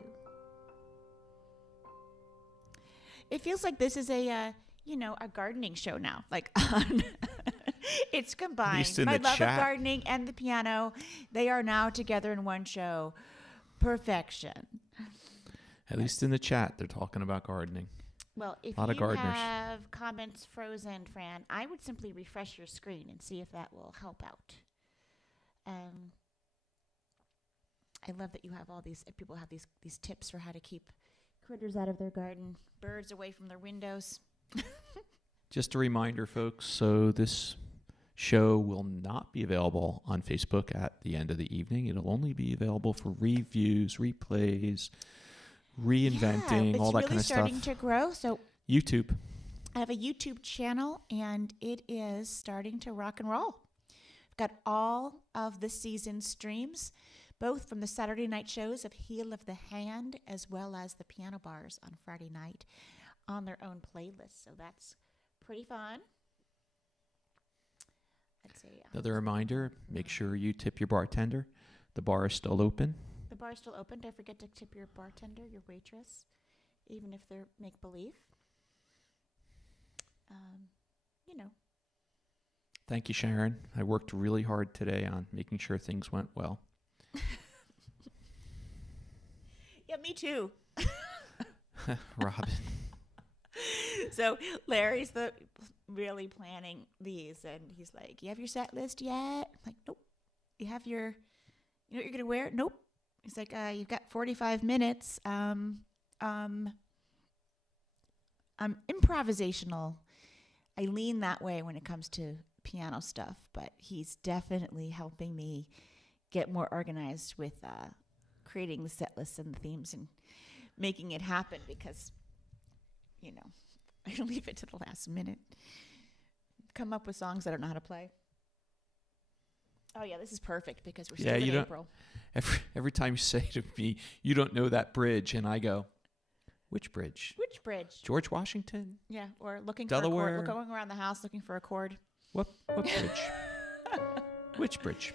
It feels like this is a gardening show now. Like, it's combined. least in My the love chat. of gardening and the piano, they are now together in one show. Perfection. At least in the chat, they're talking about gardening. Well, if Lot of you gardeners. have comments frozen, Fran, I would simply refresh your screen and see if that will help out. I love that you have all these people have these tips for how to keep critters out of their garden, birds away from their windows. Just a reminder, folks, so this show will not be available on Facebook at the end of the evening. It'll only be available for reviews, replays, reinventing, all that kind of It's really starting stuff. to grow. So YouTube. I have a YouTube channel, and it is starting to rock and roll. I've got all of the season streams, both from the Saturday night shows of Heel of the Hand as well as the piano bars on Friday night on their own playlist. So that's pretty fun. Let's see. Another reminder, make sure you tip your bartender. The bar is still open. The bar's still open. Don't forget to tip your bartender, your waitress, even if they're make-believe. Thank you, Sharon. I worked really hard today on making sure things went well. Yeah, me too. Robin. So Larry's really planning these, and he's like, "You have your set list yet?" I'm like, "Nope." "You have you know what you're gonna wear?" "Nope." He's like, "You've got 45 minutes." I'm improvisational. I lean that way when it comes to piano stuff, but he's definitely helping me get more organized with creating the set lists and the themes and making it happen because, I leave it to the last minute. Come up with songs I don't know how to play. Oh, yeah, this is perfect because we're still in April. Every time you say to me, you don't know that bridge, and I go, which bridge? Which bridge? George Washington? Yeah, or looking Delaware? for a chord. We're going around the house looking for a chord. What bridge? Which bridge?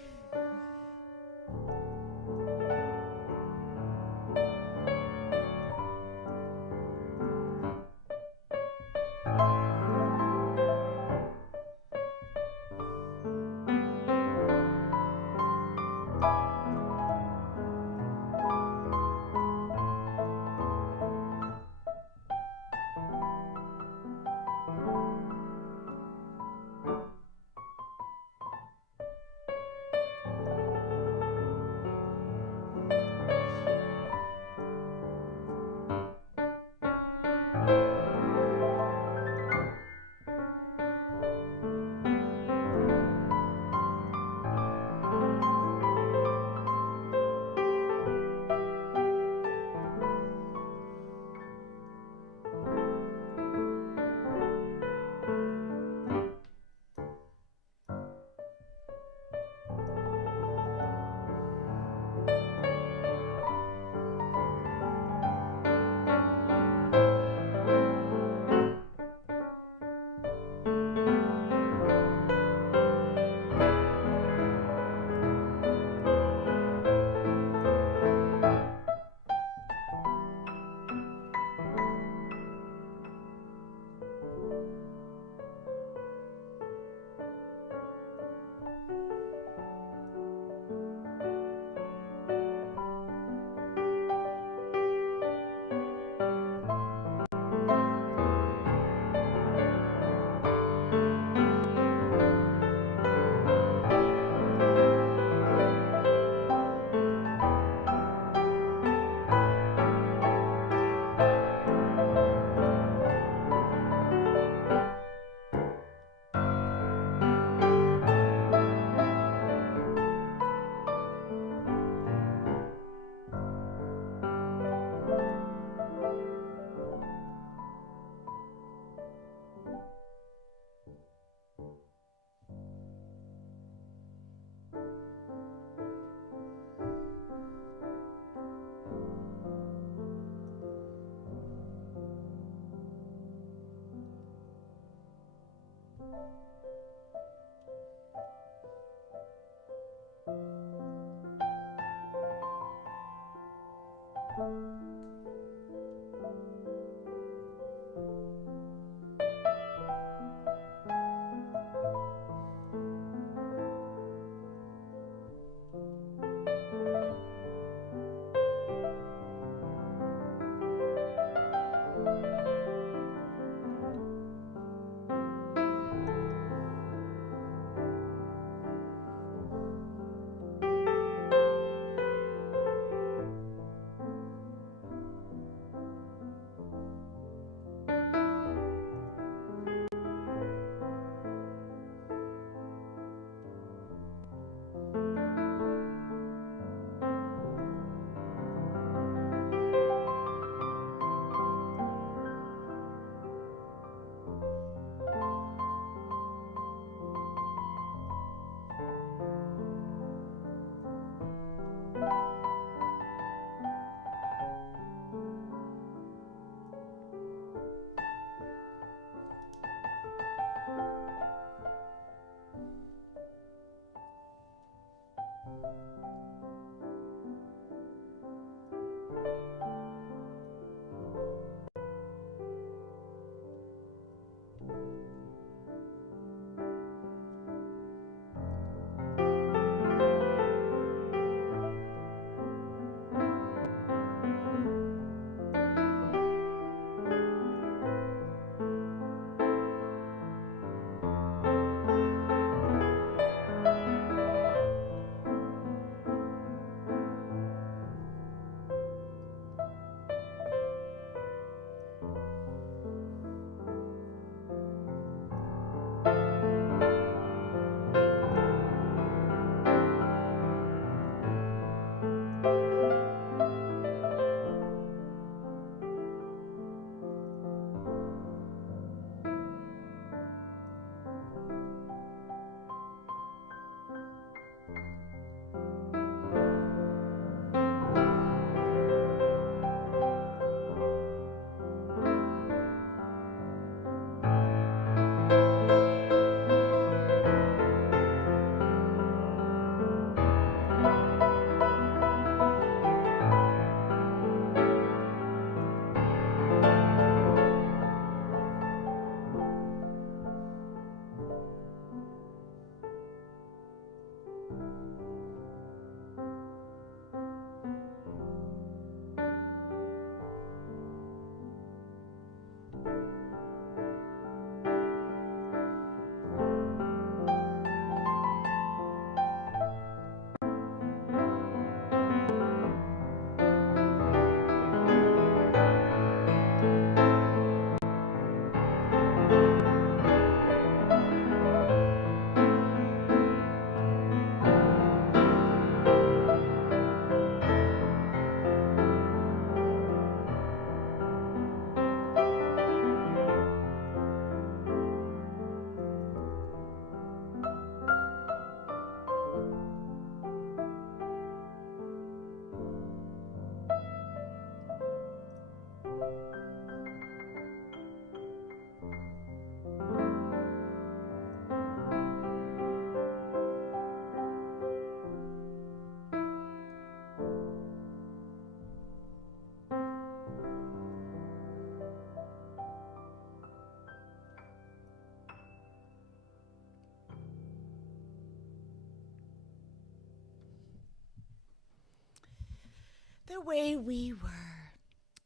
The way we were.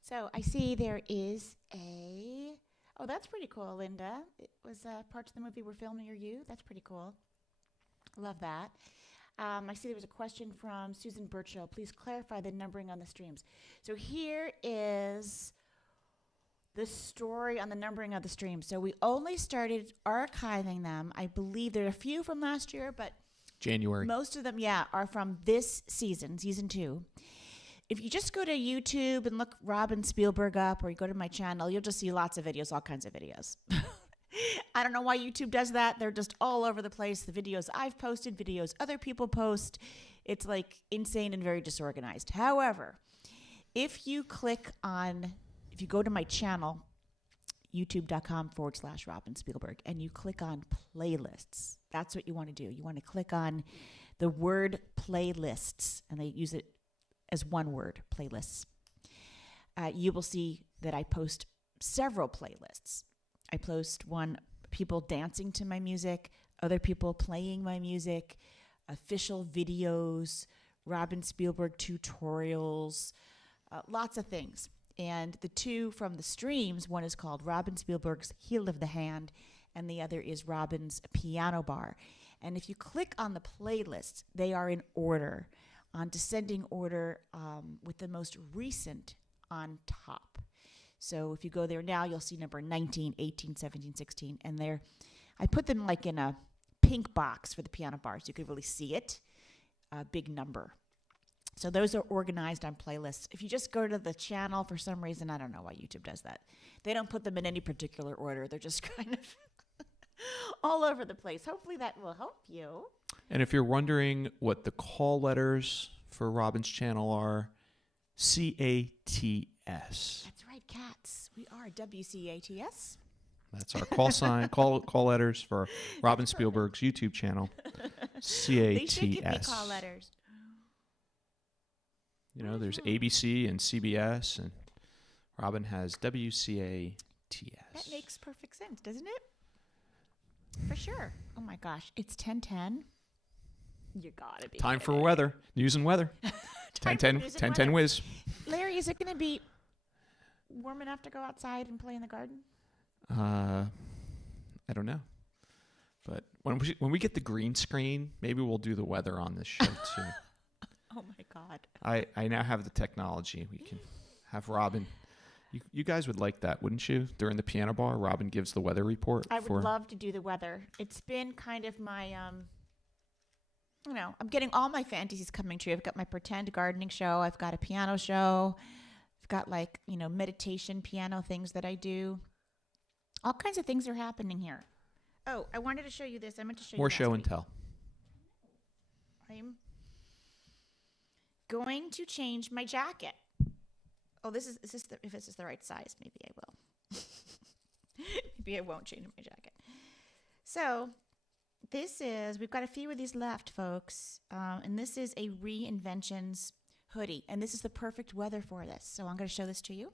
So I see there is a. Oh, that's pretty cool, Linda. It was parts of the movie were filmed near you. That's pretty cool. Love that. I see there was a question from Susan Birchall. Please clarify the numbering on the streams. So here is the story on the numbering of the streams. So we only started archiving them. I believe there are a few from last year, but January. most of them, yeah, are from this season, season 2. If you just go to YouTube and look Robin Spielberg up, or you go to my channel, you'll just see lots of videos, all kinds of videos. I don't know why YouTube does that. They're just all over the place. The videos I've posted, videos other people post. It's like insane and very disorganized. However, if you go to my channel, youtube.com/Robin Spielberg, and you click on playlists, that's what you want to do. You want to click on the word playlists, and they use it as one word, playlists. You will see that I post several playlists. I post one, people dancing to my music, other people playing my music, official videos, Robin Spielberg tutorials, lots of things. And the two from the streams, one is called Robin Spielberg's Heel of the Hand, and the other is Robin's Piano Bar. And if you click on the playlists, they are in order, on descending order, with the most recent on top. So if you go there now, you'll see number 19, 18, 17, 16, and I put them like in a pink box for the piano bar, so you could really see it, a big number. So those are organized on playlists. If you just go to the channel, for some reason, I don't know why YouTube does that. They don't put them in any particular order. They're just kind of all over the place. Hopefully that will help you. And if you're wondering what the call letters for Robin's channel are, CATS. That's right, cats. We are WCATS. That's our call sign, call letters for Robin Spielberg's YouTube channel. CATS. They should give me call letters. You know, there's ABC and CBS, and Robin has WCATS. That makes perfect sense, doesn't it? For sure. Oh my gosh, it's 10:10. You gotta be Time for kidding. weather. News and weather. Time 10 for 10 news and 10 10 weather. whiz. Larry, is it going to be warm enough to go outside and play in the garden? I don't know. But when we get the green screen, maybe we'll do the weather on this show too. Oh my God. I now have the technology. We can have Robin. You guys would like that, wouldn't you? During the piano bar, Robin gives the weather report. I would love to do the weather. It's been kind of my, I'm getting all my fantasies coming true. I've got my pretend gardening show. I've got a piano show. I've got meditation piano things that I do. All kinds of things are happening here. Oh, I wanted to show you this. I meant to show you More last show and week. tell. I'm going to change my jacket. Oh, if this is the right size, maybe I will. Maybe I won't change my jacket. So we've got a few of these left, folks. And this is a Reinventions hoodie. And this is the perfect weather for this. So I'm going to show this to you.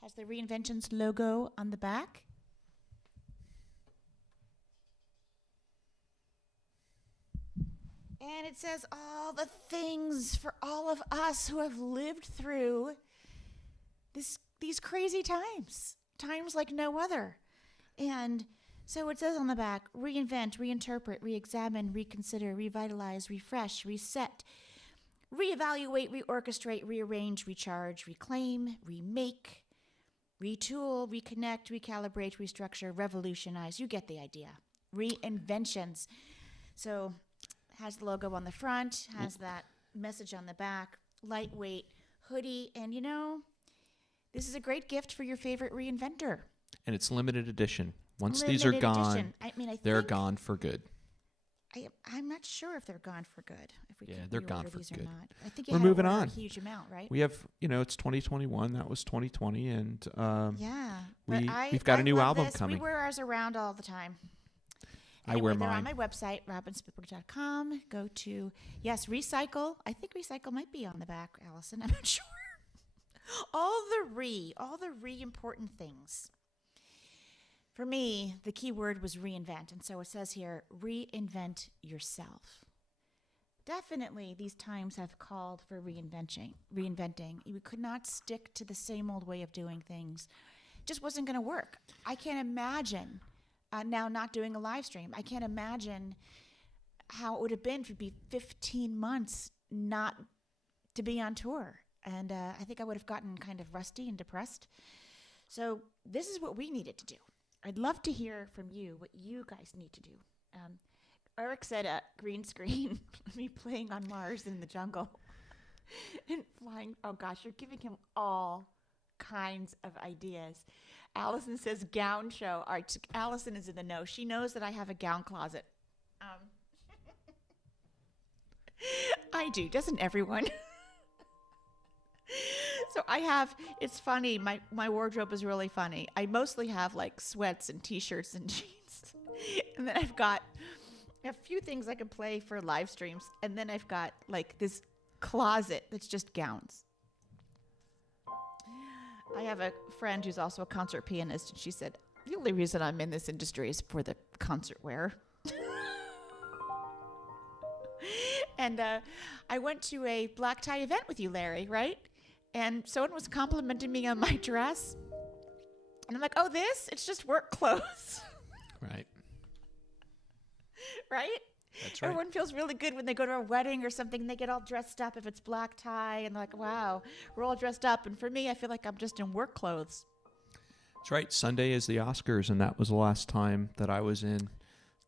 Has the Reinventions logo on the back. And it says all the things for all of us who have lived through these crazy times like no other. And so it says on the back, reinvent, reinterpret, re-examine, reconsider, revitalize, refresh, reset, reevaluate, reorchestrate, rearrange, recharge, reclaim, remake, retool, reconnect, recalibrate, restructure, revolutionize. You get the idea. Reinventions. So has the logo on the front, has that message on the back, lightweight hoodie, and this is a great gift for your favorite reinventor. And it's limited edition. Once these are gone, they're gone for good. I'm not sure if they're gone for good. If we can they're gone reorder for these good. or not. I think We're moving on. A huge amount, right? We have, it's 2021. That was 2020, and Yeah. we've got a new love album this. coming. We wear ours around all the time. I wear They're mine. on my website, robinspitberg.com. Go to, Recycle. I think Recycle might be on the back, Allison. I'm not sure. All the important things. For me, the key word was reinvent. And so it says here, reinvent yourself. Definitely, these times have called for reinventing. We could not stick to the same old way of doing things. It just wasn't going to work. I can't imagine now not doing a live stream. I can't imagine how it would have been to be 15 months not to be on tour. And I think I would have gotten kind of rusty and depressed. So this is what we needed to do. I'd love to hear from you what you guys need to do. Eric said green screen, me playing on Mars in the jungle and flying. Oh gosh, you're giving him all kinds of ideas. Allison says gown show. All right, Allison is in the know. She knows that I have a gown closet. I do. Doesn't everyone? So it's funny, my wardrobe is really funny. I mostly have like sweats and t-shirts and jeans. And then I've got a few things I can play for live streams. And then I've got like this closet that's just gowns. I have a friend who's also a concert pianist, and she said, the only reason I'm in this industry is for the concert wear. And I went to a black tie event with you, Larry, right? And someone was complimenting me on my dress. And I'm like, oh, it's just work clothes. Right. Right? That's right. Everyone feels really good when they go to a wedding or something and they get all dressed up if it's black tie and they're like, wow, we're all dressed up. And for me, I feel like I'm just in work clothes. That's right. Sunday is the Oscars, and that was the last time that I was in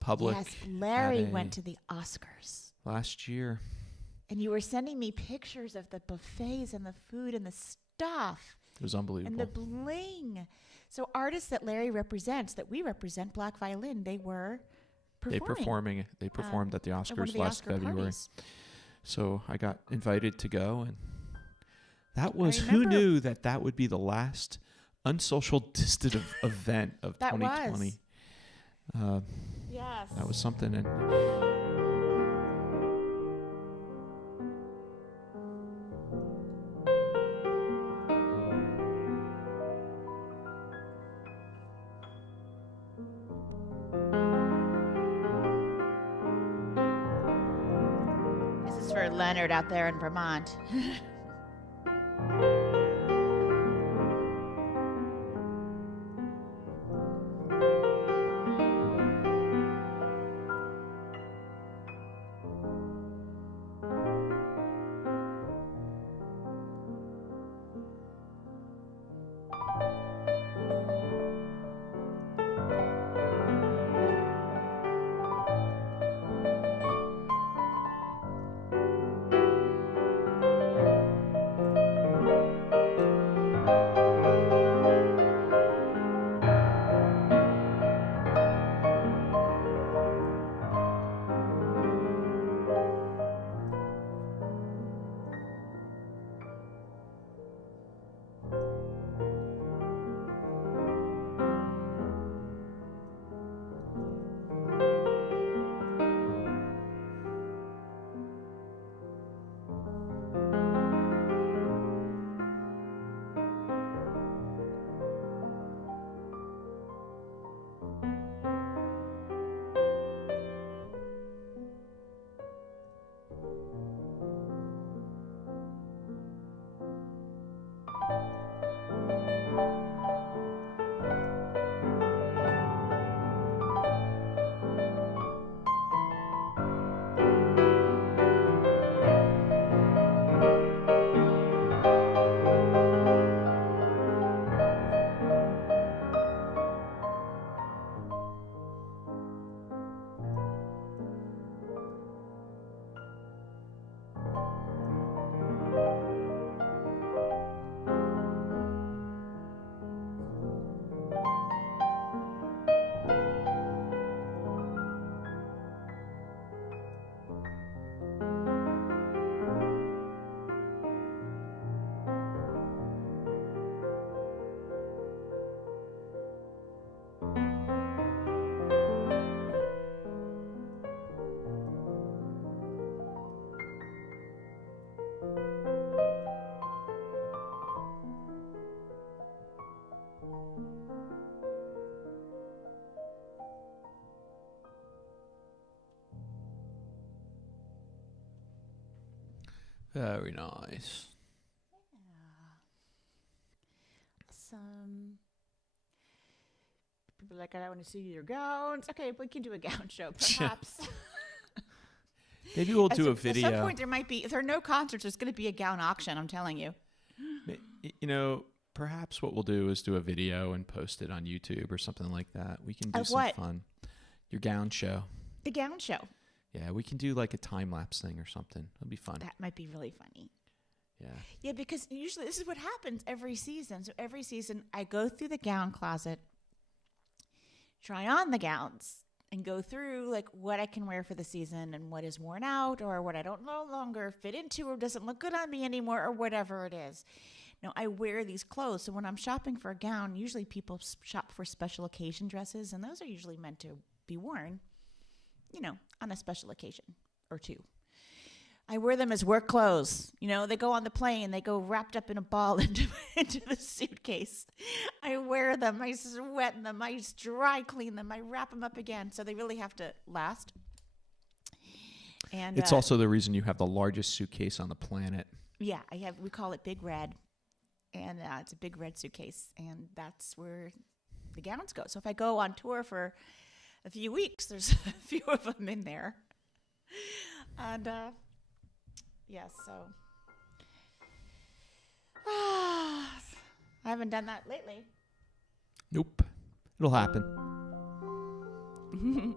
public. Yes, Larry went to the Oscars. Last year. And you were sending me pictures of the buffets and the food and the stuff. It was unbelievable. And the bling. So artists that Larry represents, that we represent, Black Violin, they were performing. They performed at the at one Oscars of the last Oscar February. parties. So I got invited to go, and that was, I who remember. knew that would be the last unsocial distant event of That 2020. was. Yes. That was something. And Mr. Leonard out there in Vermont. Very nice. Some people are like, I want to see your gowns. Okay, we can do a gown show, perhaps. Maybe we'll do a At video. some point, there might be, if there are no concerts, there's going to be a gown auction, I'm telling you. You know, perhaps what we'll do is do a video and post it on YouTube or something like that. We can do Of some what? fun. Your gown show. The gown show. Yeah, we can do like a time lapse thing or something. It'll be fun. That might be really funny. Yeah. Yeah, because usually this is what happens every season. So every season, I go through the gown closet, try on the gowns, and go through like what I can wear for the season and what is worn out or what I don't no longer fit into or doesn't look good on me anymore or whatever it is. Now, I wear these clothes. So when I'm shopping for a gown, usually people shop for special occasion dresses, and those are usually meant to be worn, you know, on a special occasion or two. I wear them as work clothes. You know, they go on the plane, they go wrapped up in a ball into the suitcase. I wear them, I sweat in them, I dry clean them, I wrap them up again. So they really have to last. And It's also the reason you have the largest suitcase on the planet. yeah, we call it Big Red. And it's a big red suitcase. And that's where the gowns go. So if I go on tour for a few weeks, there's a few of them in there. And yes, so I haven't done that lately. Nope. It'll happen.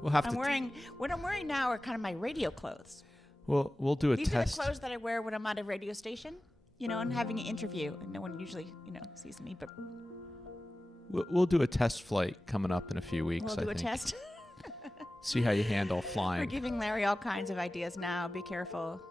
We'll have What I'm wearing now are kind of my radio clothes. We'll do a These test. are the clothes that I wear when I'm at a radio station, you know, and having an interview. And no one usually, you know, sees me, but We'll do a test flight coming up in a few weeks. we'll do a test. See how you handle We're flying. giving Larry all kinds of ideas now. Be careful.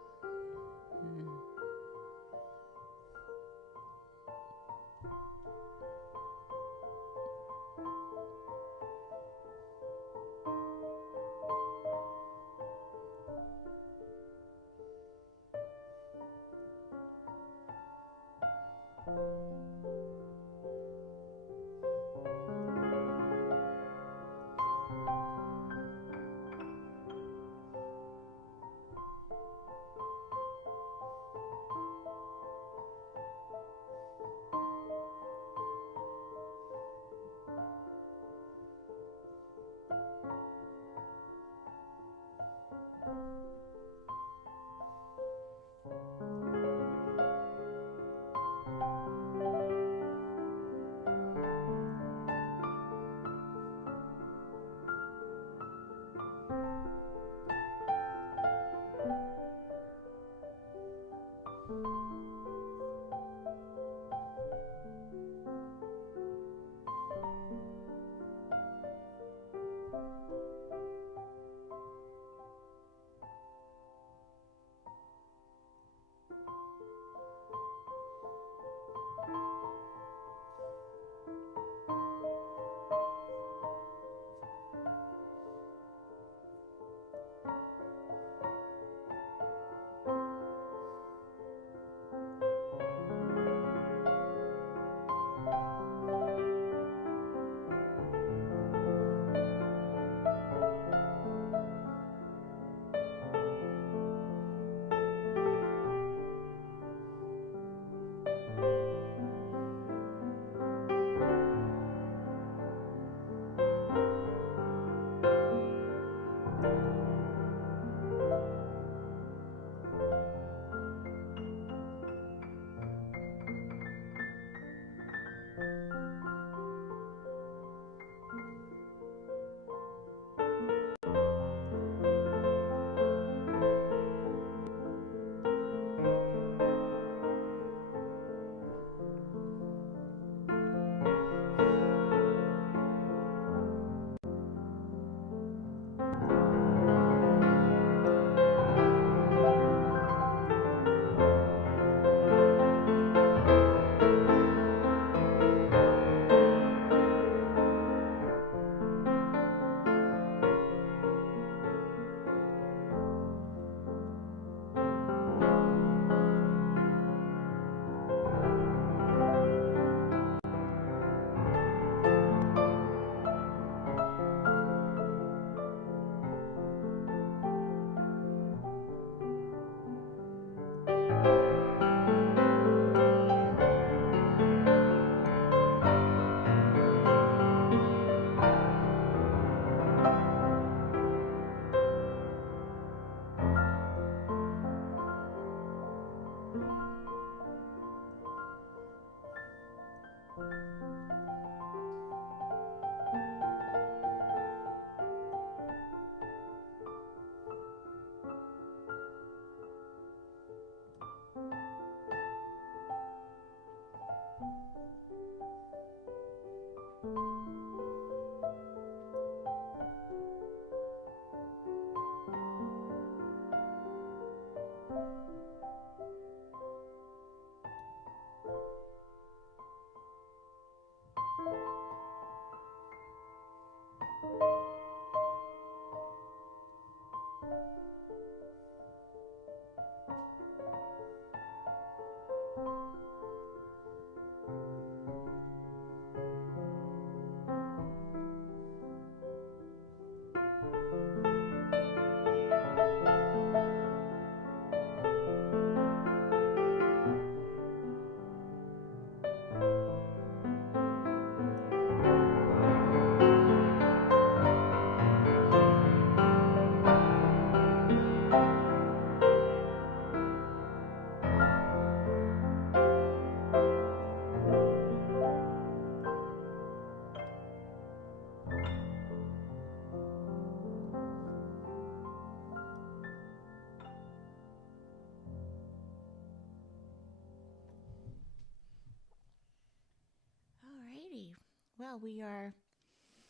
Alrighty. Well, we are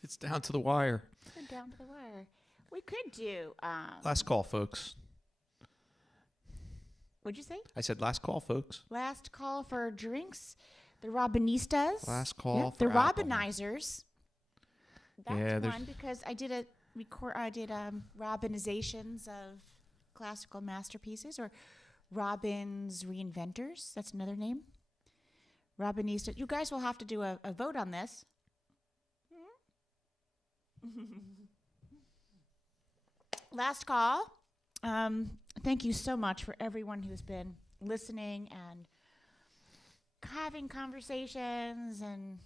It's down to the wire. down to the wire. We could do. Last call, folks. What'd you say? I said last call, folks. Last call for drinks. The Robinistas. Last call Yep, for the alcohol. Robinizers. That's Yeah, there's- one because I did Robinizations of classical masterpieces, or Robin's Reinventors. That's another name. Robinista. You guys will have to do a vote on this. Last call. Thank you so much for everyone who's been listening and having conversations and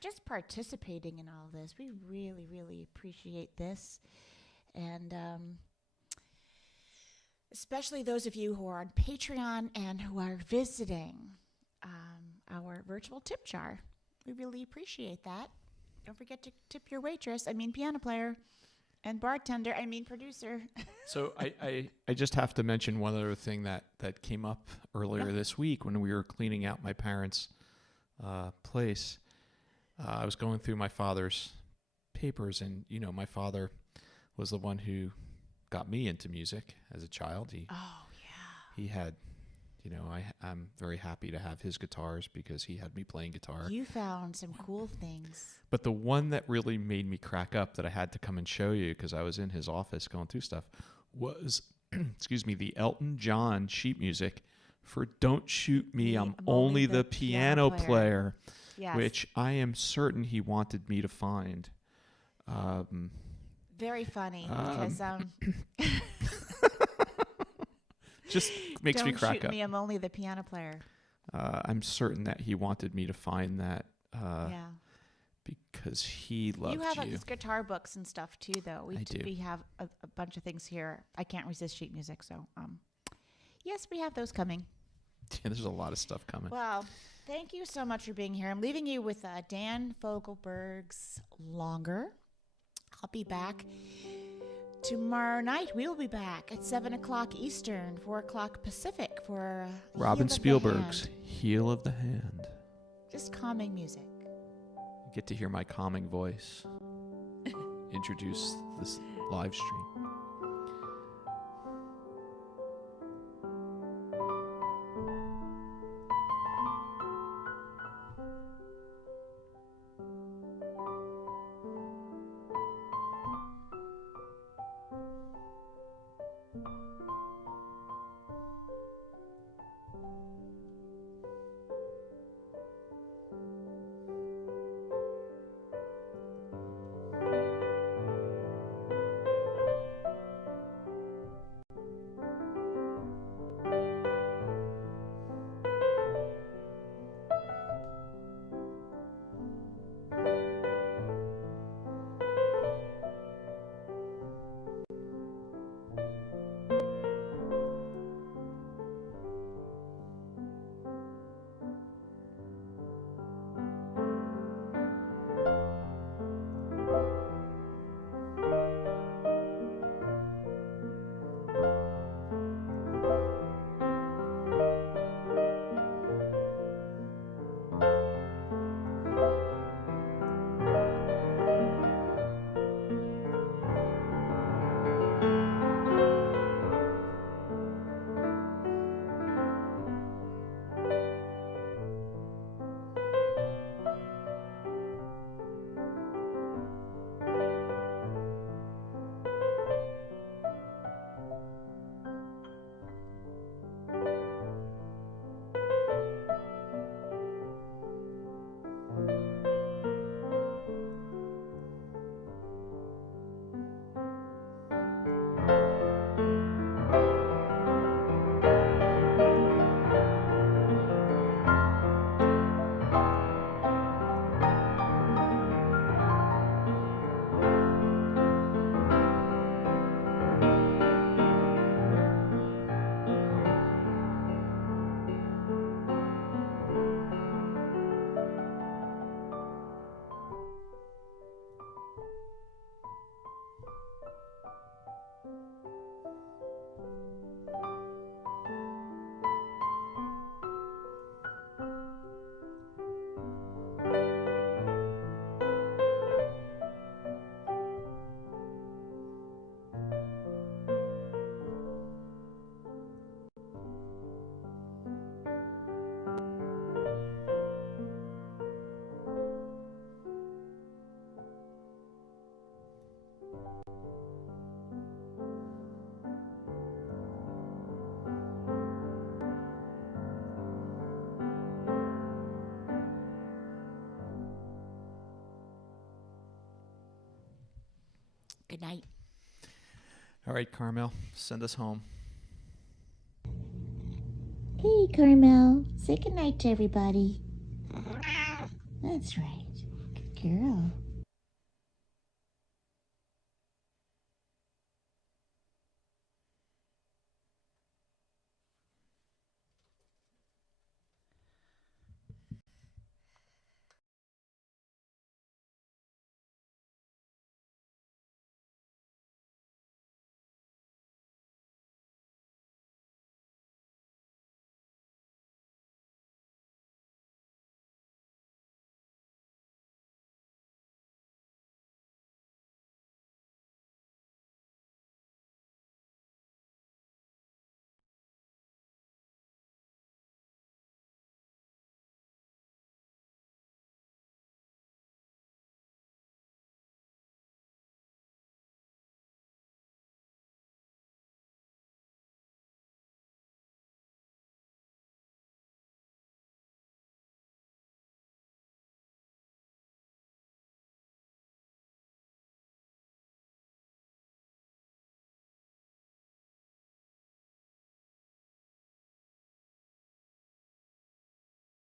just participating in all this. We really, really appreciate this. And especially those of you who are on Patreon and who are visiting our virtual tip jar. We really appreciate that. Don't forget to tip your waitress, piano player, and bartender, producer. So I just have to mention one other thing that came up earlier this week when we were cleaning out my parents' place. I was going through my father's papers, and my father was the one who got me into music as a child. He had, I'm very happy to have his guitars because he had me playing guitar. You found some cool things. But the one that really made me crack up that I had to come and show you because I was in his office going through stuff was, the Elton John sheet music for Don't Shoot Me, I'm Only the Piano Player. Yes. Which I am certain he wanted me to find. Very funny because just makes me crack up. Don't shoot me, I'm only the piano player. I'm certain that he wanted me to find that. Yeah. Because he loved you. You have his guitar books and stuff too, though. I do. We have a bunch of things here. I can't resist sheet music, so yes, we have those coming. Yeah, there's a lot of stuff coming. Well, thank you so much for being here. I'm leaving you with Dan Fogelberg's Longer. I'll be back tomorrow night. We will be back at 7 o'clock Eastern, 4 o'clock Pacific for Robin Spielberg's Heel of the Hand. Just calming music. You get to hear my calming voice introduce this live stream. Good night. All right, Carmel, send us home. Hey, Carmel. Say goodnight to everybody. That's right. Good girl.